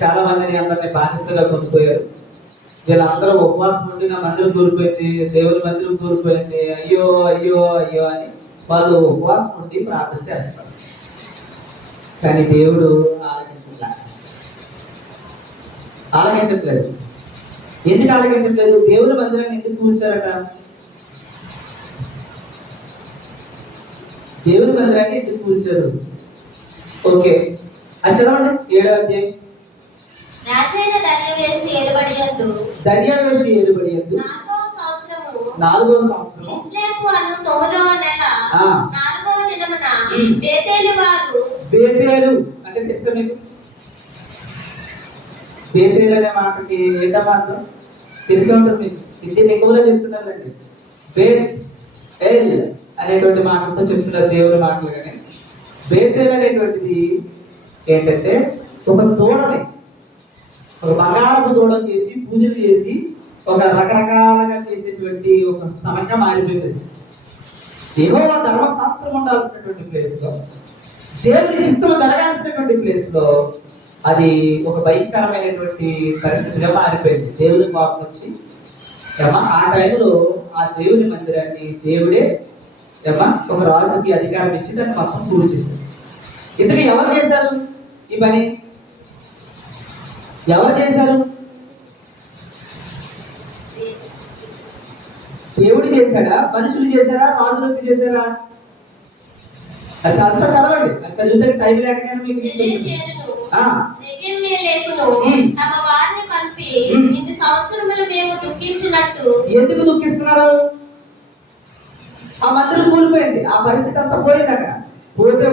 చాలా మందిని అందరినీ బానిసలుగా కొనుక్కోయారు. వీళ్ళందరూ ఉపవాసం ఉండి నా మందిరం కూలిపోయింది, దేవుని మందిరం కూలిపోయింది, అయ్యో అయ్యో అయ్యో అని వాళ్ళు ఉపవాసం ఉండి ప్రార్థన చేస్తారు. కానీ దేవుడు ఆలకించట్లేదు. ఎందుకు ఆలకించట్లేదు? దేవుని మందిరాన్ని ఎందుకు కూల్చారట? దేవుని మందిరాన్ని ఎందుకు కూల్చారు? ఓకే, అది చదవండి. 7వ అధ్యాయం. రాజైన దర్యావేషు ఏలుబడియందు 4వ సంవత్సరము ఇస్లేపు అను 9వ నెల 4వ దినమున బేతేలు వారు, బేతేలు అంటే తెలుసా మీకు? బేతేలు అనే మాటకి ఏంటో తెలిసి ఉంటుంది మీకు. ఇది ఎక్కువగా చెప్తున్నారండి. బేతేల్ అనేటువంటి మాటలతో చెప్తున్నారు దేవుని మాటలు. కానీ బేతేల్ అనేటువంటిది ఏంటంటే ఒక తోడని, ఒక బంగారపు దూడం చేసి పూజలు చేసి ఒక రకరకాలుగా చేసేటువంటి ఒక స్థలంగా మారిపోయింది. యెహోవా ధర్మశాస్త్రం ఉండాల్సినటువంటి ప్లేస్ లో, దేవుని చిత్తం జరగాల్సినటువంటి ప్లేస్ లో అది ఒక భయంకరమైనటువంటి పరిస్థితిగా మారిపోయింది. దేవుని కోపం వచ్చి ఆ టైంలో ఆ దేవుని మందిరాన్ని దేవుడే ఒక రాజుకి అధికారం ఇచ్చి దాన్ని మొత్తం కూల్చేశారు. ఇంతకీ ఎవరు చేశారు ఈ పని? ఎవరు చేశారు? దేవుడు చేశాడా? మనుషులు చేశారా? రాజులు వచ్చి చేశారా? అది అంతా చదవండి. అది చదివితే టైం లేకపోయినా మీకు తమ వారిని పంపి ఇన్ని సంవత్సరములు మేము దుఃఖించినట్టు. ఎందుకు దుఃఖిస్తున్నారు? ఆ మందిరం కూలిపోయింది, ఆ పరిస్థితి అంతా పోయింది. అక్కడ పోతే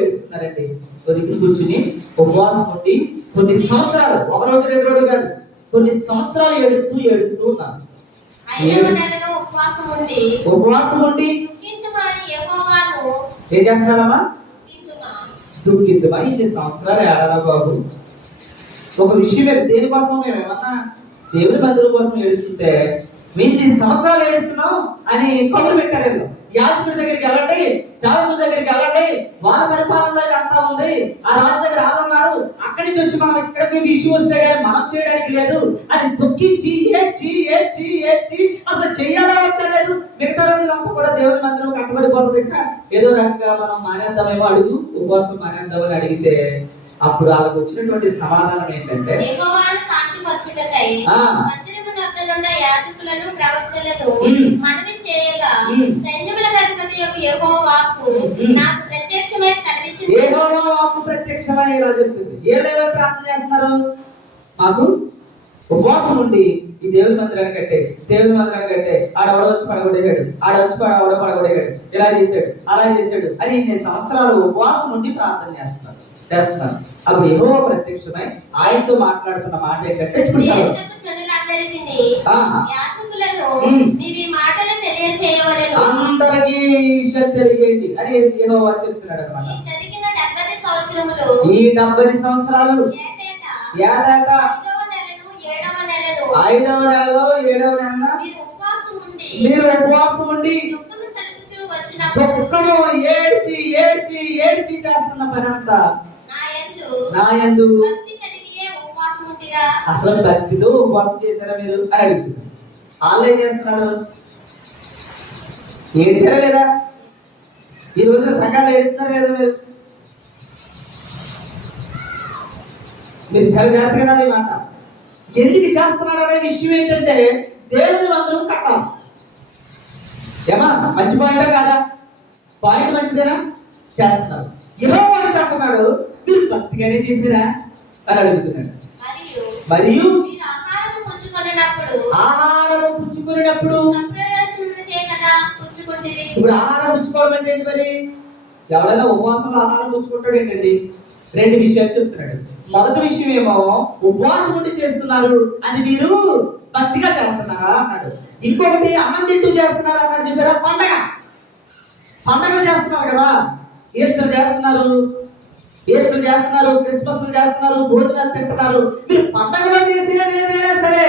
ఏడుస్తున్నారండి. దగ్గర కూర్చుని ఉపవాసం ఉండి కొన్ని సంవత్సరాలు, ఒక రోజు 2 రోజులు కాదు, కొన్ని సంవత్సరాలు ఏడుస్తూ ఉన్నారు. 5వ నెలలో ఉపవాసం ఉండి దుఃఖింతుమని యెహోవా ఏం చేస్తున్నారమ్మా? దుఃఖిద్దుమా. దుఃఖిద్దుమా. ఇన్ని సంవత్సరాలు ఏడాలా బాబు. ఒక విషయం దేనికోసం మేము ఏమన్నా దేవుని మందిరం కోసం ఏడుస్తుంటే మేము ఈ సంవత్సరాలు ఏడుస్తున్నాం అని కబురు పెట్టారు. యాజకుడి దగ్గరికి వెళ్ళండి, సేవకుల దగ్గరికి వెళ్ళండి, వాళ్ళ పరిపాలనలో అంతా ఉంది, ఆ రాజు దగ్గర ఆదన్నారు, అక్కడి నుంచి వచ్చి మనం ఇక్కడికి ఇష్యూ వస్తే కానీ మనం చేయడానికి లేదు అని దుఃఖించి ఏడ్చి ఏడ్చి ఏడ్చి అసలు చెయ్యాలా లేదు. మిగతా రోజులంతా కూడా దేవుని మందిరం కట్టబడిపోతుంది. ఇంకా ఏదో రకంగా మనం మానేద్దామేమో అడుగు, ఉపవాసం మానేద్దామని అడిగితే అప్పుడు వాళ్ళకు వచ్చినటువంటి సమాధానం ఏంటంటే యెహోవాను శాంతిపరచుటకై మందిరమునొద్దనున్న యాజకులను ప్రవక్తలను మనవి చేయగా సైన్యములకు అధిపతి యొక్క యెహోవా వాక్కు నాకు ప్రత్యక్షమై సెలవిచ్చింది. యెహోవా వాక్కు ప్రత్యక్షమై ఇలా చెప్తుంది. ఏమేమి ప్రార్థన చేస్తున్నారు? మాకు ఉపవాసం ఉండి ఈ దేవుని మందిరాన్ని కట్టే, దేవుని మందిరాన్ని కట్టే, ఆడెవడో వచ్చి పడగొడేగాడు, ఆడొచ్చి ఆవిడ పడగొడేగాడు, ఇలా చేశాడు అలా చేశాడు అని ఇన్ని సంవత్సరాలు ఉపవాసం ఉండి ప్రార్థన చేస్తున్నారు. అప్పుడు యెహోవా ప్రత్యక్షమై ఆయనతో మాట్లాడుతున్న మాట ఏంటంటే ఇప్పుడు అందరికీ విషయం తెలియండి అని యెహోవా చెప్తున్నాడు అన్నమాట. ఈ 70 సంవత్సరాలు ఏటా 5వ నెలలో 7వ నెల మీరు ఉపవాసం ఉండి దుఃఖము ఏడ్చి ఏడ్చి ఏడ్చి చేస్తున్న పని అంతా నా యందు అసలు భక్తితో ఉపవాసం చేశారా మీరు అని అడుగుతున్నారు. వాళ్ళు ఏం చేస్తున్నారు? ఏడ్చారా లేదా? ఈ రోజున సంఘాలు ఏడుతున్నారు లేదా? మీరు చాలా జాగ్రత్తగా ఈ మాట ఎందుకు చేస్తున్నాడు అనే విషయం ఏంటంటే దేవుని మందిరం కట్టాలి. ఏమా మంచి పాయింటా కాదా? పాయింట్ మంచిదేనా? చేస్తున్నారు. యెహోవా చెప్తున్నాడు మీరు భక్తిగానే చేసిరా అని అడుగుతున్నాడు. మరియు ఆహారము పుచ్చుకునేటప్పుడు ఇప్పుడు ఆహారం పుచ్చుకోవడం అంటే ఏంటి? మరి ఎవరైనా ఉపవాసంలో ఆహారం పుచ్చుకుంటాడు ఏంటండి? 2 విషయాలు చెప్తున్నాడు. మొదటి విషయం ఏమో ఉపవాసం ఉండి చేస్తున్నారు అది మీరు భక్తిగా చేస్తున్నారా అన్నాడు. ఇంకొకటి అన్నం తింటూ చేస్తున్నారు అన్నాడు. చూసారా? పండగలు చేస్తున్నారు కదా, ఈస్టర్ చేస్తున్నారు, క్రిస్మస్ చేస్తున్నారు, భోజనాలు తింటున్నారు. మీరు పండగలో చేసినా ఏదైనా సరే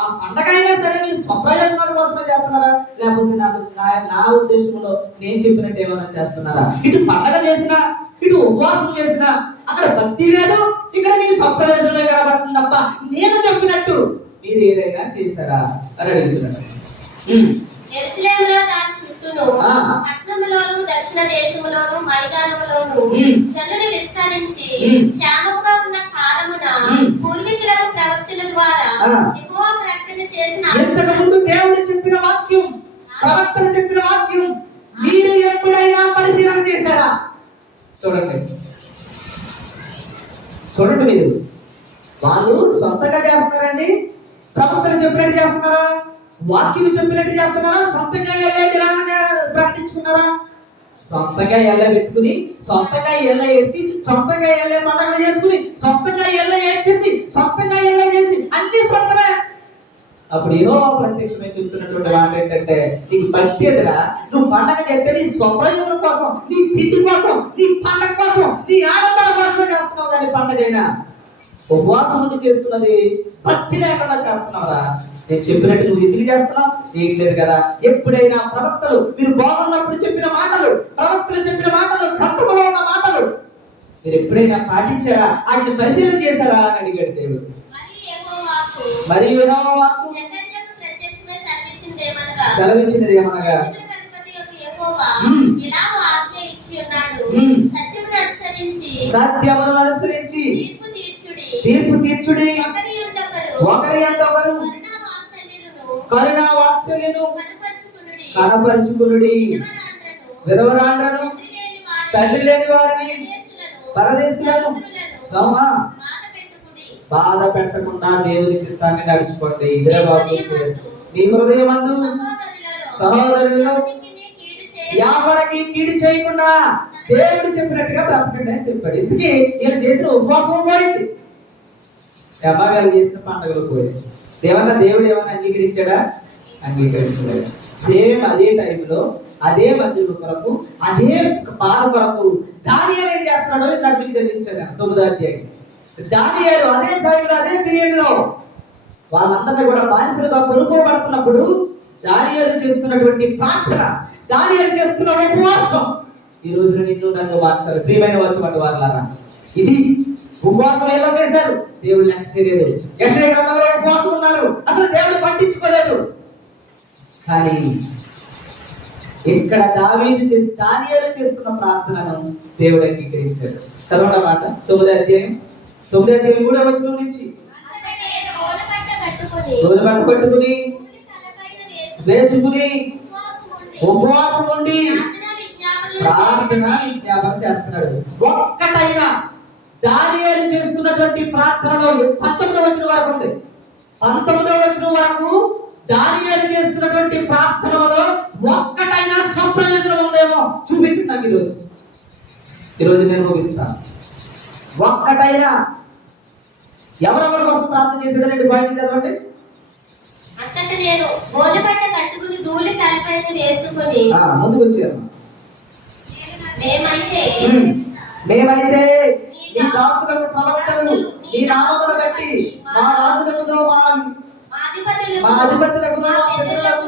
ఆ పండగ అయినా సరే మీరు స్వప్రయోజనాల కోసమే చేస్తున్నారా, లేకపోతే నా ఉద్దేశంలో నేను చెప్పినట్టు ఏమైనా చేస్తున్నారా? ఇటు పండగ చేసినా ఇటు ఉపవాసం చేసినా అక్కడ భక్తి లేదు, ఇక్కడ మీ స్వప్రయోజనమే కనబడుతుంది తప్ప నేను చెప్పినట్టు మీరు ఏదైనా చేశారా అని అడుగుతున్నాడు. పట్టణములోను దక్షిణ దేశములోను మైదానములోను జనులు విస్తరించి క్షేమముగా ఉన్న కాలమున పూర్వీకులకు ప్రవక్తల ద్వారా యెహోవా ప్రకటన చేసిన ఇంతకు ముందు దేవుడు చెప్పిన వాక్యం, ప్రవక్తలు చెప్పిన వాక్యం మీరు ఎప్పుడైనా పరిశీలన చేశారా? చూడండి మీరు వాళ్ళు సొంతంగా చేస్తున్నారండి? ప్రవక్తలు చెప్పినట్టు చేస్తున్నారా? వాక్యం చెప్పినట్టు చేస్తున్నారా? సొంతంగా ప్రకటించుకున్నారా? సొంతంగా ఎల్ల పెట్టుకుని, సొంతంగా ఎల్ల ఏడ్చి, సొంతంగా ఎల్ల పండగలు చేసుకుని, సొంతంగా ఎల్ల ఏడ్చేసి, సొంతంగా ఎల్ల చేసి అన్ని సొంతమే. అప్పుడు యెహోవా ప్రత్యక్షమై చెబుతున్నటువంటి మాట ఏంటంటే నీకు భక్తి ఎదురా, నువ్వు పండగ చేస్తే నీ స్వప్రయోజనం కోసం, నీ తిండి కోసం, నీ పండగ కోసం, నీ ఆనందాల కోసమే చేస్తున్నావు. కానీ పండగైనా ఉపవాసం ఉండి చేస్తున్నది భక్తి లేకుండా చేస్తున్నావురా? నేను చెప్పినట్టు నువ్వు ఎందుకు చేస్తున్నావు? చేయట్లేదు కదా. ఎప్పుడైనా ప్రవక్తలు మీరు బాగున్నప్పుడు చెప్పిన మాటలు, ప్రవక్తలు చెప్పిన మాటలు, గ్రంథములో ఉన్న మాటలు మీరు ఎప్పుడైనా పాటించారా? వాటిని పరిశీలన చేశారా అని అడిగాడు దేవుడు. మరియు యెహోవా వాక్కు సెలవిచ్చినది ఏమనగా సత్యమును అనుసరించి తీర్పు తీర్చుడి, ఒకరి యందు ఒకరు కరుణా వాత్సల్యమును కనపరుచుకొనుడి, విధవరాండ్రను తండ్రి లేని వారిని పరదేశులను బాధ పెట్టకుండా దేవుని చిత్తాన్ని నడుచుకోండి. ఇదే బాగుంది. నీ హృదయమందు సహోదరులను ఎవరికి కీడు చేయకుండా దేవుడు చెప్పినట్టుగా బ్రతకండి అని చెప్పాడు. ఇందుకే ఈయన చేసిన ఉపవాసం పోయింది, యెహోవా గారు చేసిన పండుగలు పోయింది. దేవుడు ఏమన్నా అంగీకరించాడా? అంగీకరించలేదు. సేమ్ అదే టైంలో అదే మందిరం కొరకు అదే బాధ కొరకు దానియేలు ఏం చేస్తున్నాడో నాకు మీకు తెలియించాను 9వ అధ్యాయం. దానియేలు అదే టైంలో అదే పీరియడ్ లో వాళ్ళందరినీ కూడా బానిసలుగా కొనుక్కోబడుతున్నప్పుడు దానియేలు చేస్తున్నటువంటి ప్రార్థన, దానియేలు చేస్తున్న ఉపవాసం ఈ రోజున నిన్ను నన్ను మార్చాలి. ప్రియమైన వారి వాళ్ళారా, ఇది ఉపవాసం ఎలా చేశారు? దేవుడు లెక్క చేయలేదు. యెషయా గ్రంథంలో ఉపవాసం ఉన్నారు, అసలు దేవుడు పట్టించుకోలేదు. కానీ ఇక్కడ దానియేలు చేస్తున్న ప్రార్థనను దేవుడు అంగీకరించాడు. చదవడం మాట 9వ అధ్యాయం 3వ వచనం నుంచి. గోనెపట్ట కట్టుకుని వేసుకుని ఉపవాసం ఉండి ప్రార్థన విజ్ఞాపన చేస్తున్నాడు. ఒక్కటైనా దానియేలు చేస్తున్నటువంటి ప్రార్థనలో 19వ వచనం వరకు ఉంది. 19వ వచనం వరకు దానియేలు చేస్తున్నటువంటి ప్రార్థనలో ఒక్కటైనా స్వప్రయోజనం ఉందేమో చూపించింది నాకు ఈరోజు నేను ముగిస్తాను. ఒక్కటైనా ఎవరెవరి కోసం ప్రార్థన చేసేది రెండు పాయింట్లు చదవండి. అంతట నేను గోనెపట్ట కట్టుకుని ధూళి తలపైన వేసుకుని ముందుకు వచ్చారు. మేమైతే నీ దాసులకు ప్రవక్తలు నీ నామమును బట్టి మా రాజులకు మా అధిపతులకు మా పితరులకు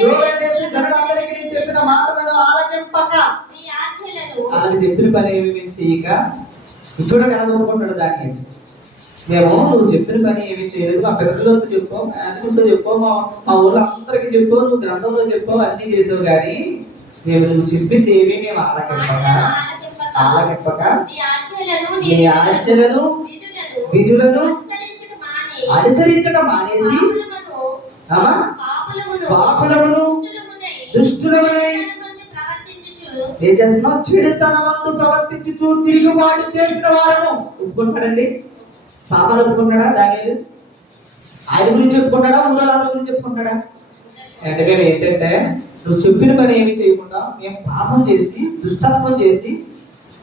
యోగేశ్వరుడు జనులందరికీ నీ చెప్పిన మాటలను ఆలకింపక ఆయన చెప్పిన పని ఏమి చేయక చూడండి ఎలా కోరుకుంటాడు దాన్ని. మేము నువ్వు చెప్పిన పని ఏమి చేయలేదు, మా పిల్లలతో చెప్పావు, మేనకుంటూ చెప్పావు, మా ఊళ్ళో అందరికి చెప్పావు, నువ్వు గ్రంథంలో చెప్పావు, అన్ని చేసావు. కానీ నువ్వు చెప్పింది ఏమీ మేము ఆలకింపక నీ ఆజ్ఞలను విధులను అనుసరించడం మానేసి పాపులమును దుష్టులమునై ఏం చేస్తున్నావు? చెడుతనమందు ప్రవర్తించుచు తిరుగుబాటు చేసిన వారను ఒప్పుకుంటాడండి. పాపాలు ఒప్పుకుంటాడా దానియేలు? ఆయన గురించి చెప్పుకుంటాడా, ఊళ్ళో అందరి గురించి చెప్పుకుంటాడా? అంటే మేము ఏంటంటే నువ్వు చెప్పిన పని ఏమి చేయకుండా మేము పాపం చేసి దుష్టత్వం చేసి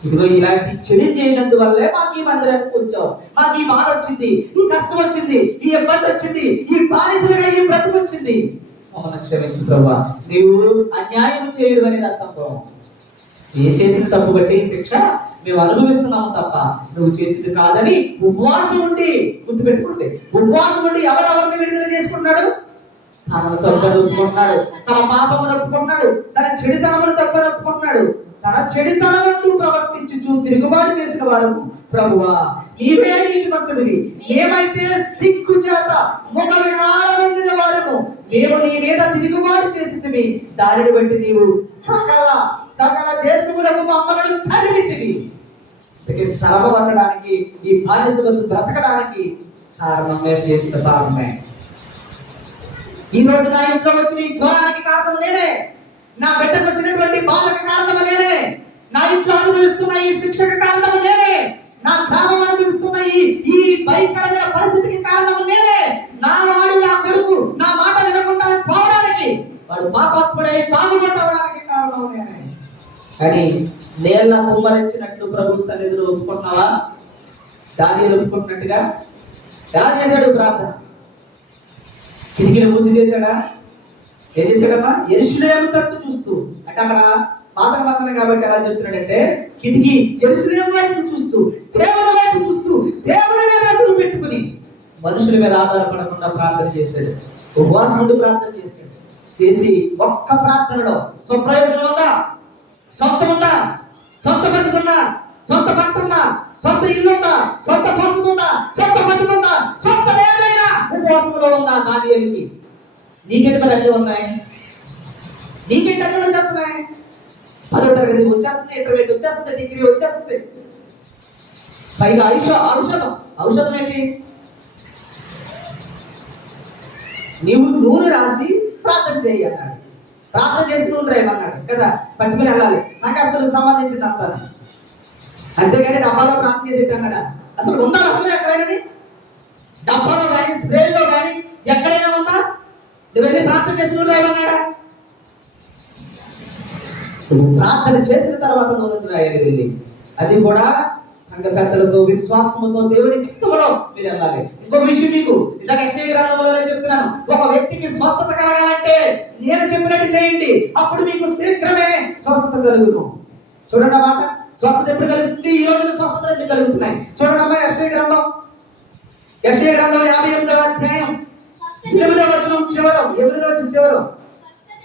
ఇదిగో ఇలాంటి చెడు చేయనందువల్లే మాకు ఈ మందిరానికి వచ్చావు, మాకు ఈ బాధ వచ్చింది, ఈ కష్టం వచ్చింది, ఈ ఇబ్బంది వచ్చింది, ఈ బాధితులుగా ఈ బ్రతుకు వచ్చింది, మమ్మల్ని క్షమించు ప్రభువా. నీవు అన్యాయం చేయడం అనేది అసంభవం. ఏం చేసిన తప్పు బట్టి శిక్ష మేము అనుభవిస్తున్నాము తప్ప నువ్వు చేసింది కాదని ఉపవాసం ఉండి, గుర్తుపెట్టుకోండి, ఉపవాసం ఉండి ఎవరెవరిని విడుదల చేసుకుంటున్నాడు? తనను తప్పని ఒప్పుకుంటున్నాడు, తన పాపమును ఒప్పుకుంటున్నాడు, తన చెడుతనమును తప్పని ఒప్పుకుంటున్నాడు, తన చెడుతనమందు ప్రవర్తించుచు తిరుగుబాటు చేసిన వారు ప్రభువా నీవే నీతిమంతుడివి, మేమైతే సిగ్గు చేత ముఖ వికారం పొందిన వారము, మేము నీ మీద తిరుగుబాటు చేసితివి, దానిని బట్టి నీవు సకల దేశములకు మమ్మల్ని తరిమితివి. తరమ పట్టడానికి ఈ బానిసలతో బ్రతకడానికి కారణం మేము చేసిన పాపమే. ఈ రోజు నా ఇంట్లో వచ్చిన ఈ జ్వరానికి కారణం నేనే, నా బిడ్డకు వచ్చినటువంటి బాధకు కారణం నేనే, నా ఇంట్లో అనుభవిస్తున్న ఈ శిక్షకు కారణం నేనే, నా గ్రామం అనుభవిస్తున్న ఈ భయంకరమైన పరిస్థితికి కారణం నేనే. నా వాడు నా కొడుకు నా మాట వినకుండా పోవడానికి, వాడు పాపాత్ముడై తాగుబోవడానికి కారణం నేనే. కానీ నేల కుమ్మరించినట్లు ప్రభు సన్నిధిలో ఒప్పుకుంటున్నావా? దానియేలు ఒప్పుకుంటున్నట్టుగా ఎలా చేశాడు ప్రార్థన? కిటికీని మూసి చేశాడా? ఏం చేశాడమ్మా? యెరూషలేము తట్టు చూస్తూ, అంటే అక్కడ పాత మందన కాబట్టి ఎలా చెప్తున్నాడంటే కిటికీ యెరూషలేము వైపు చూస్తూ, దేవుని వైపు చూస్తూ, దేవుని మీద ఎదురు పెట్టుకుని మనుషుల మీద ఆధారపడకుండా ప్రార్థన చేశాడు. ఉపవాసం ఉండి ప్రార్థన చేశాడు. చేసి ఒక్క ప్రార్థనలో స్వప్రయోజనం ఉందా? సొంతం ఉందా? సొంత బతుకుందా? సొంత పంట ఉందా? సొంత ఇల్లు ఉందా? సొంత సంస్థ ఉందా? సొంత బతుకుందా? సొంత ఏదైనా ఉపవాసంలో ఉందా? దానియేలుకి నీకేంటి మరి అన్నీ ఉన్నాయి? నీకేంటి అన్నీ వచ్చేస్తున్నాయి? 10వ తరగతి వచ్చేస్తుంది, ఇంటర్మీడియట్ వచ్చేస్తుంది, డిగ్రీ వచ్చేస్తుంది, పైగా ఔషధం ఏంటి? నీవు నూనె రాసి ప్రార్థన చేయి అన్నాడు. ప్రార్థన చేసి నూనె రాయమన్నాడు కదా, పట్టుకుని వెళ్ళాలి, సంఘస్థులకు సంబంధించిన అంతాను. అంతేగాని డబ్బాలో ప్రార్థన చేసేట అన్నాడా? అసలు ఉందా అసలు ఎక్కడైనా? డబ్బాలో కానీ స్ప్రేలో కానీ ఎక్కడైనా ఉందా? నువ్వు వెళ్ళి ప్రార్థన చేసి నూనె రాయమన్నాడా? ప్రార్థన చేసిన తర్వాత నూనె రాయాలి వెళ్ళి, అది కూడా సంఘ పెద్దలతో విశ్వాసముతో దేవుని చిత్తములో మీరు వెళ్ళాలి. ఇంకొక విషయం మీకు ఇందాక యెషయా గ్రంథంలోనే చెప్తున్నాను, ఒక వ్యక్తికి స్వస్థత కలగాలంటే నేను చెప్పినట్టు చేయండి, అప్పుడు మీకు శీఘ్రమే స్వస్థత కలుగును. చూడండి అన్నమాట, స్వస్థత ఎప్పుడు కలుగుతుంది? ఈ రోజున స్వస్థత ఎందుకు కలుగుతున్నాయి? చూడండి అమ్మా, యెషయా గ్రంథం 58వ అధ్యాయం 8వ వచనం చివరం,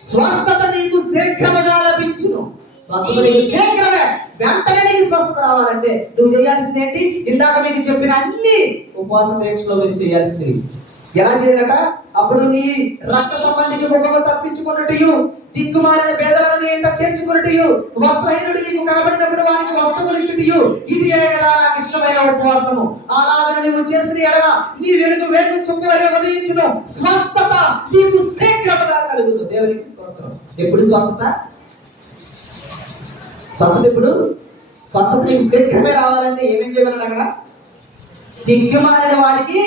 స్వస్థత నీకు శీఘ్రముగా లభించును. స్వస్థత నీకు శీఘ్రమే, వెంటనే నీకు స్వస్థత రావాలంటే నువ్వు చేయాల్సింది ఏంటి? ఇందాక మీకు చెప్పిన అన్ని ఉపవాస దీక్షలో మీరు చేయాల్సింది. ఎలా చేయాలట? అప్పుడు నీ రక్త సంబంధికి ముఖము తప్పించుకున్నట్టు, దిక్కుమాలిన పేదలను నీ ఇంట చేర్చుకున్నట్టు, వస్త్రహీనుడు నీకు కనబడినప్పుడు వానికి వస్త్రములు ఇచ్చుటయు, ఇది కదా నాకు ఇష్టమైన ఉపవాసము. అలాగ నువ్వు చేసిన ఎడల నీ వెలుగు వేగు చుక్క వలె ఉదయించును, స్వస్థత నీకు శీఘ్రముగా కలుగును. దేవునికి స్తోత్రం. ఎప్పుడు స్వస్థత? స్వస్థత ఎప్పుడు? స్వస్థత నీకు శీఘ్రమే రావాలంటే ఏమేం చేయమన్నాడు అక్కడ? దిక్కుమాలిన వాడికి,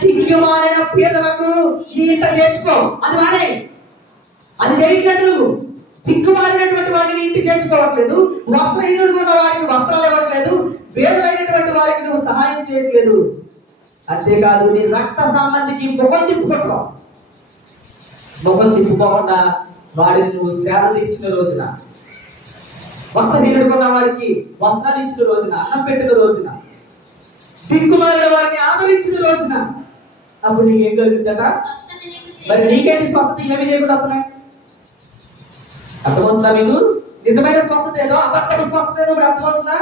దిక్కుమాలిన పేదలకు నీ ఇంట చేర్చుకో. అది వాడే, అది చేయట్లేదు. నువ్వు దిక్కుమాలినటువంటి వాడిని ఇంటి చేర్చుకోవట్లేదు, వస్త్రహీనుడు ఉన్న వాడికి వస్త్రాలు ఇవ్వట్లేదు, పేదలైనటువంటి వారికి నువ్వు సహాయం చేయట్లేదు. అంతేకాదు, నీ రక్త సంబంధికి ముఖం తిప్పుకోకుండా వాడిని నువ్వు సేవ తీర్చిన రోజున, వస్త్రహీనుడు ఉన్న వాడికి వస్త్రాలు ఇచ్చిన రోజున, అన్నం పెట్టిన రోజున, దిక్కుమాలిన వారిని ఆదరించిన రోజున, అప్పుడు నీకు ఏం కలుగుతుందట? మరి నీకేంటి స్వస్థత? ఏమి చేయకుండా వస్తున్నాయి? అర్థమవుతుందా మీకు? నిజమైన స్వస్థత ఏదో, అబద్ధపు స్వస్థత ఏదో ఇప్పుడు అర్థమవుతుందా?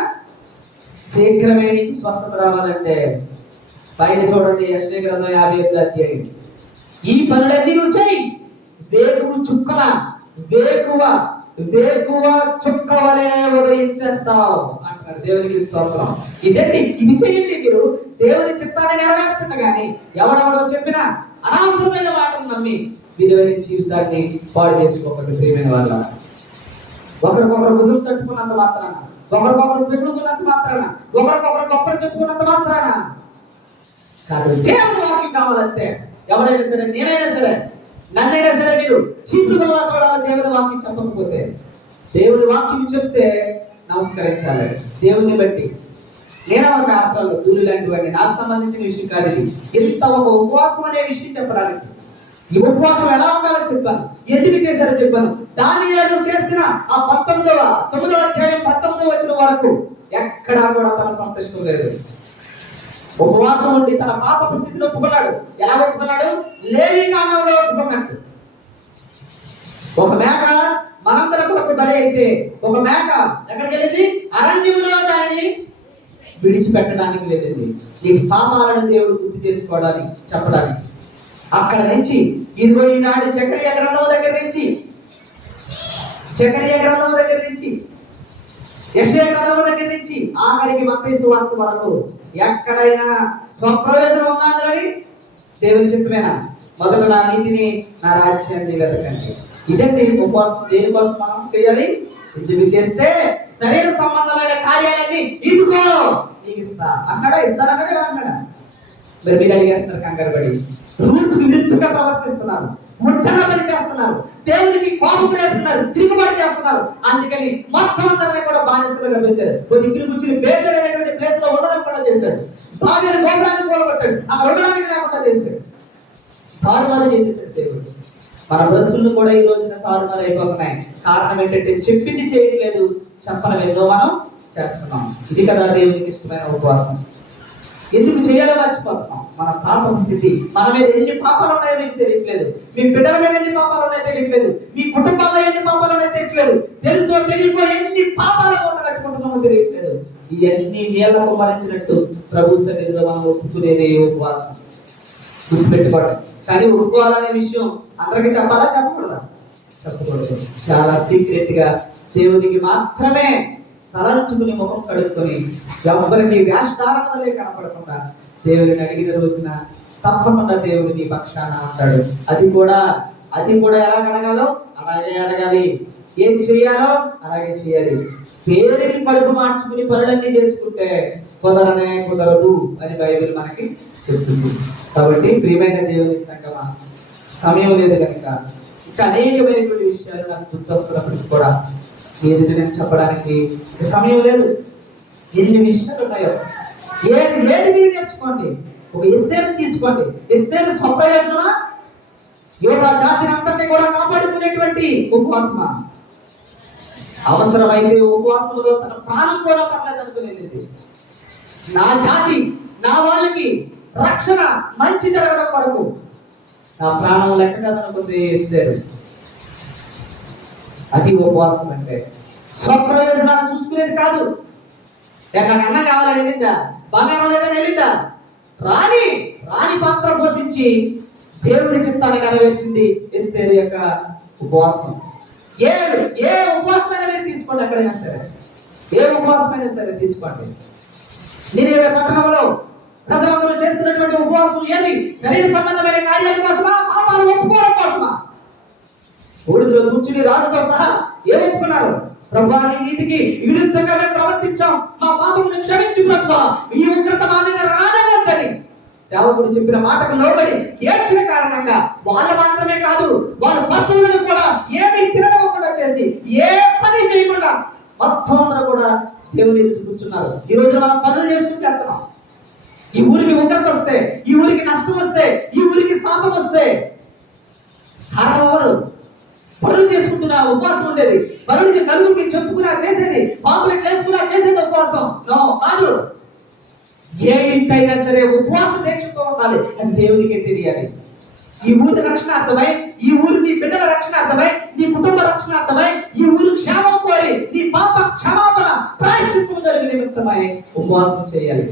శీఘ్రమే నీకు స్వస్థత రావాలంటే పైన చూడండి, యెషయా గ్రంథం 58వ అధ్యాయం. ఈ పనులన్నీ నువ్వు చేయి, వేకువ చుక్క వలె ఉదయించేస్తావు అంటారు. దేవునికి స్తోత్రం. ఇదండి, ఇది చేయండి. మీరు దేవుని చిత్తాన్ని నెరవేర్చండి. కానీ ఎవడెవడో చెప్పినా అనవసరమైన మాటను నమ్మి విలువైన జీవితాన్ని పాడు చేసుకోకండి. ప్రియమైన వాళ్ళ, ఒకరికొకరు భుజం తట్టుకున్నంత మాత్రాన, ఒకరికొకరు పెరుగుకున్నంత మాత్రాన, ఒకరికొకరు గొప్పలు చెప్పుకున్నంత మాత్రాన కాదు. దేవుని వాక్యం కావాలంటే ఎవరైనా సరే, నేనైనా సరే, నన్నైనా సరే మీరు చీపురుగా చూడాలి. దేవుని వాక్యం చెప్పకపోతే, దేవుని వాక్యం చెప్తే నమస్కరించాలి. దేవుని బట్టి నేనవన్న ఆత్మలో దూరి లాంటివన్నీ నాకు సంబంధించిన విషయం కాదు. ఇది ఎంత ఒక ఉపవాసం అనే విషయం చెప్పడానికి, ఈ ఉపవాసం ఎలా ఉండాలో చెప్పాను, ఎందుకు చేశారో చెప్పాను. దానియేలు చేసిన ఆ 9వ అధ్యాయం 19వ వచనం వరకు ఎక్కడా కూడా తన సంతోషం లేదు. ఉపవాసం ఉండి తన పాపపు స్థితిలో ఒప్పుకున్నాడు. ఎలా ఒప్పుకున్నాడు? లేవీ కాలంలో ఒప్పుకున్నట్టు. ఒక మేక మనందరి కొరకు బలి అయితే, ఒక మేక ఎక్కడికి వెళ్ళింది? అరణ్యంలో దానిని విడిచిపెట్టడానికి వెళ్ళింది. ఈ పాపాలను దేవుడు గుర్తు చేసుకోవడానికి, చెప్పడానికి. అక్కడ నుంచి ఇదిగో ఈనాడు జకరియా గ్రంథం దగ్గర నుంచి, యెషయా గ్రంథం దగ్గర నుంచి ఆఖరికి మత్తయి సువార్త వరకు ఎక్కడైనా స్వప్రయోజనం ఉందని దేవుని చెప్పమేనా? మొదట నా నీతిని, నా రాజ్యాన్ని వెతకండి. ఇదండి ఉపవాసం. దేనికోసం మనం చేయాలి? ఇది చేస్తే శరీర సంబంధమైన కార్యాలన్నీ ఇదిగో నీకు ఇస్తా. ఇస్తానక్కడే మరి మీరు అడిగేస్తున్నారు కంగారు పడి, రూల్స్ కి విరుద్ధంగా ప్రవర్తిస్తున్నారు, ముట్టన పని చేస్తున్నారు, దేవునికి కోపం రేపుతున్నారు, తిరుగుబాటు చేస్తున్నారు. అందుకని మొత్తం అందరినీ కూడా బానిసలుగా పెంచారు. కొద్ది ఇల్లు కూర్చుని పేదలైనటువంటి ప్లేస్ లో ఉండడం కూడా చేశాడు. బాగా గోపురాన్ని కూలగొట్టాడు, అక్కడ ఉండడానికి లేకుండా చేశాడు. తారుమారు చేసేసాడు దేవుడు. మన బ్రతుకులను కూడా ఈ రోజున తారుమారు అయిపోతున్నాయి. కారణం ఏంటంటే చెప్పింది చేయట్లేదు, చెప్పడం ఎన్నో మనం చేస్తున్నాం. ఇది కదా దేవునికి ఇష్టమైన ఉపవాసం. ఎందుకు చేయాలో మర్చిపోతున్నాం. మన పాపం స్థితి, మన మీద ఎన్ని పాపాలు ఉన్నాయో మీకు తెలియట్లేదు, మీ బిడ్డల మీద ఎన్ని పాపాలు ఉన్నాయో తెలియట్లేదు, మీ కుటుంబాల్లో ఎన్ని పాపాలు ఉన్నాయో తెలియట్లేదు, తెలుసో తెలియకో ఎన్ని పాపాలు కట్టుకుంటున్నామో తెలియట్లేదు. ఇవన్నీ నీళ్లకు మరించినట్టు ప్రభు సన్నిధిలో మనం ఒప్పుకునేదే ఉపవాసం. గుర్తుపెట్టుకోవడం. కానీ ఒప్పుకోవాలనే విషయం అందరికీ చెప్పాలా, చెప్పకూడదా? చెప్పకూడదు. చాలా సీక్రెట్ గా దేవునికి మాత్రమే తలంచుకుని ముఖం కడుక్కొని ఎవరికి వేషధారణ వల్లే కనపడకుండా దేవుడిని అడిగిన రోజున తప్పకుండా దేవుడిని పక్షాన ఉంటాడు. అది కూడా ఎలా అడగాలో అలాగే అడగాలి, ఏం చేయాలో అలాగే చేయాలి. పేరుకి కడుపు మార్చుకుని పనులన్నీ చేసుకుంటే కుదరదు అని బైబిల్ మనకి చెప్తుంది. కాబట్టి ప్రియమైన దేవుని సంగమా, సమయం లేదు కనుక ఇంకా అనేకమైనటువంటి విషయాలు నాకు గుర్తొస్తున్నప్పటికీ కూడా ఏది నేను చెప్పడానికి సమయం లేదు. ఎన్ని విషయాలు ఉన్నాయో. ఏది మీరు నేర్చుకోండి. ఒక ఎస్తేరు తీసుకోండి. ఎస్తేరు స్వప్రయోజనమా? యోధా జాతిని అంతటి కూడా కాపాడుకునేటువంటి ఉపవాసమా? అవసరమైతే ఉపవాసంలో తన ప్రాణం కూడా పర్లేదనుకునేది. నా జాతి, నా వాళ్ళకి రక్షణ మంచి జరగడం వరకు నా ప్రాణం లెక్క కదనుకుంది ఇస్తారు. అది ఉపవాసం అంటే. స్వప్రయోజనాలు చూసుకునేది కాదు. నాకు అన్నం కావాలని వెళ్ళిందా, బంగారం లేదని వెళ్ళిందా, రాణి పాత్ర పోషించి దేవుని చిత్తాన్ని నెరవేర్చింది ఎస్తేరు యొక్క ఉపవాసం. ఏ ఉపవాసమైనా మీరు తీసుకోండి, ఎక్కడైనా సరే ఏ ఉపవాసమైనా సరే తీసుకోండి. నినివే పట్టణంలో ప్రజలందరూ చేస్తున్నటువంటి ఉపవాసం ఏది? శరీర సంబంధమైన కార్యాల కోసమా? పాపాలు ఒప్పుకోవడం కోసమా? బూడిదలో కూర్చుని రాజుతో సహా ఏం ఒప్పుకున్నారు? ప్రభువా, నీ నీతికి విరుద్ధంగా మేము ప్రవర్తించాం, మా పాపమును క్షమించు ప్రభువా, ఈ ఉగ్రత మా మీద రాజని సేవకుడు చెప్పిన మాటకు లోబడి ఏడ్చిన కారణంగా వాళ్ళు మాత్రమే కాదు, వాళ్ళ పశువులను కూడా ఏమీ తినకుండా చేసి ఏ పని చేయకుండా మొత్తం అందరూ కూడా దేవుని ఎదురు కూర్చున్నారు. ఈ రోజు మనం పనులు చేసుకుంటూ వెళ్తున్నాం. ఈ ఊరికి ఉగ్రత వస్తే, ఈ ఊరికి నష్టం వస్తే, ఈ ఊరికి శాపం వస్తే కారణం ఎవరు? పనులు చేసుకుంటున్నా ఉపవాసం ఉండేది, పనులకి నలుగురికి చెప్పుకున్నా చేసేది, పాంప్లెట్ వేసుకున్నా చేసేది ఉపవాసం కాదు. ఏ ఇంటైనా సరే ఉపవాసం దీక్షతో ఉండాలి అని దేవునికే తెలియాలి. ఈ ఊరి రక్షణార్థమై, ఈ ఊరి నీ బిడ్డల రక్షణార్థమై, నీ కుటుంబ రక్షణార్థమై, ఈ ఊరి క్షేమం కోరి నీ పాప క్షమాపణ ప్రాయశ్చిత్తం జరిగిన నిమిత్తమై ఉపవాసం చేయాలి.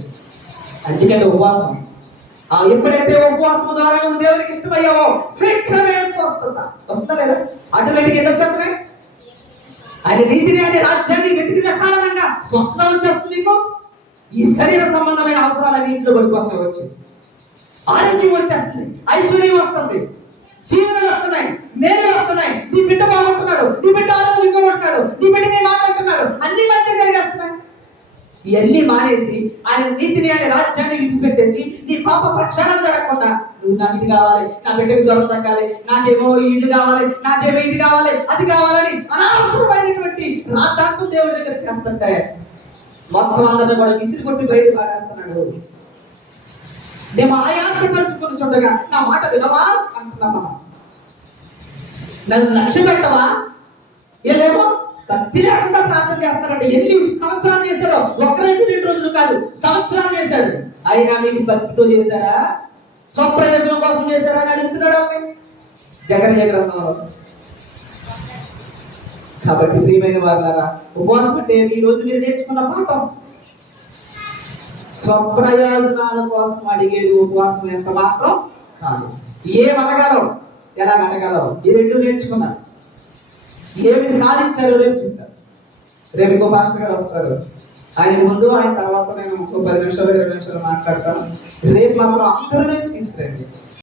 అందుకని ఉపవాసం ఎప్పుడైతే ఉపవాసం ద్వారా నువ్వు దేవునికి ఇష్టమయ్యావో శీఘ్రమే స్వస్థత వస్తా లేదా? ఆటోమేటిక్ ఏదో వచ్చేస్తున్నాయి. ఆయన నీతిని, ఆయన రాజ్యాన్ని వెతికిన కారణంగా స్వస్థత వచ్చేస్తుంది. నీకు ఈ శరీర సంబంధమైన అవసరాలన్నీ ఇంట్లో పడిపోతాయి, వచ్చి ఆరోగ్యం వచ్చేస్తుంది, ఐశ్వర్యం వస్తుంది, దీవెనలు వస్తున్నాయి, మేలు వస్తున్నాయి. నీ బిడ్డ బాగుంటున్నాడు, నీ బిడ్డ ఆరోగ్యంగా ఉంటున్నాడు, నీ బిడ్డ నీ మాట్లాడుతున్నాడు, అన్ని మంచిగా జరిగేస్తున్నాయి. ఇవన్నీ మానేసి ఆయన నీతిని, ఆయన రాజ్యాన్ని విడిచిపెట్టేసి నీ పాప ప్రక్షాళన జరగకుండా నువ్వు నాకు ఇది కావాలి, నా బిడ్డకి జ్వరం తగ్గాలి, నాకేమో ఇల్లు కావాలి, నాకేమో ఇది కావాలి, అది కావాలని అనవసరమైనటువంటి రాత్రాంతం దేవుడి దగ్గర చేస్తుంటే మొత్తం అందరిని కూడా విసిరి కొట్టి బయట పాడేస్తున్నాడు. మేము ఆయాసపరుచుకుని చూడగా నా మాట వినవా అంటున్నామా? నన్ను లక్ష్య పెట్టవా? ఏమేమో భక్తి లేకుండా ప్రార్థన చేస్తారంటే ఎన్ని సంవత్సరాలు చేశారో, ఒక్కరైతే 2 రోజులు కాదు, సంవత్సరాలు చేశారు. అయినా మీకు భక్తితో చేశారా, స్వప్రయోజనం కోసం చేశారా అని అడుగుతున్నాడు జగన్. కాబట్టి ప్రియమైన వారులారా, ఉపవాసం అంటే ఈ రోజు మీరు నేర్చుకున్న పాఠం. స్వప్రయోజనాల కోసం అడిగేది ఉపవాసం ఎంత మాత్రం కాదు. ఏం అడగలవు, ఎలా అడగలవు, ఈ 2 నేర్చుకున్నారు. ఏమి సాధించారో రేపు చెప్తారు. రేపు ఇంకో పాస్టర్ గారు వస్తారు, ఆయన ముందు ఆయన తర్వాత నేను 10 నిమిషాలు 20 నిమిషాలు మాట్లాడతాను. రేపు మాత్రం అందరూ తీసుకురండి.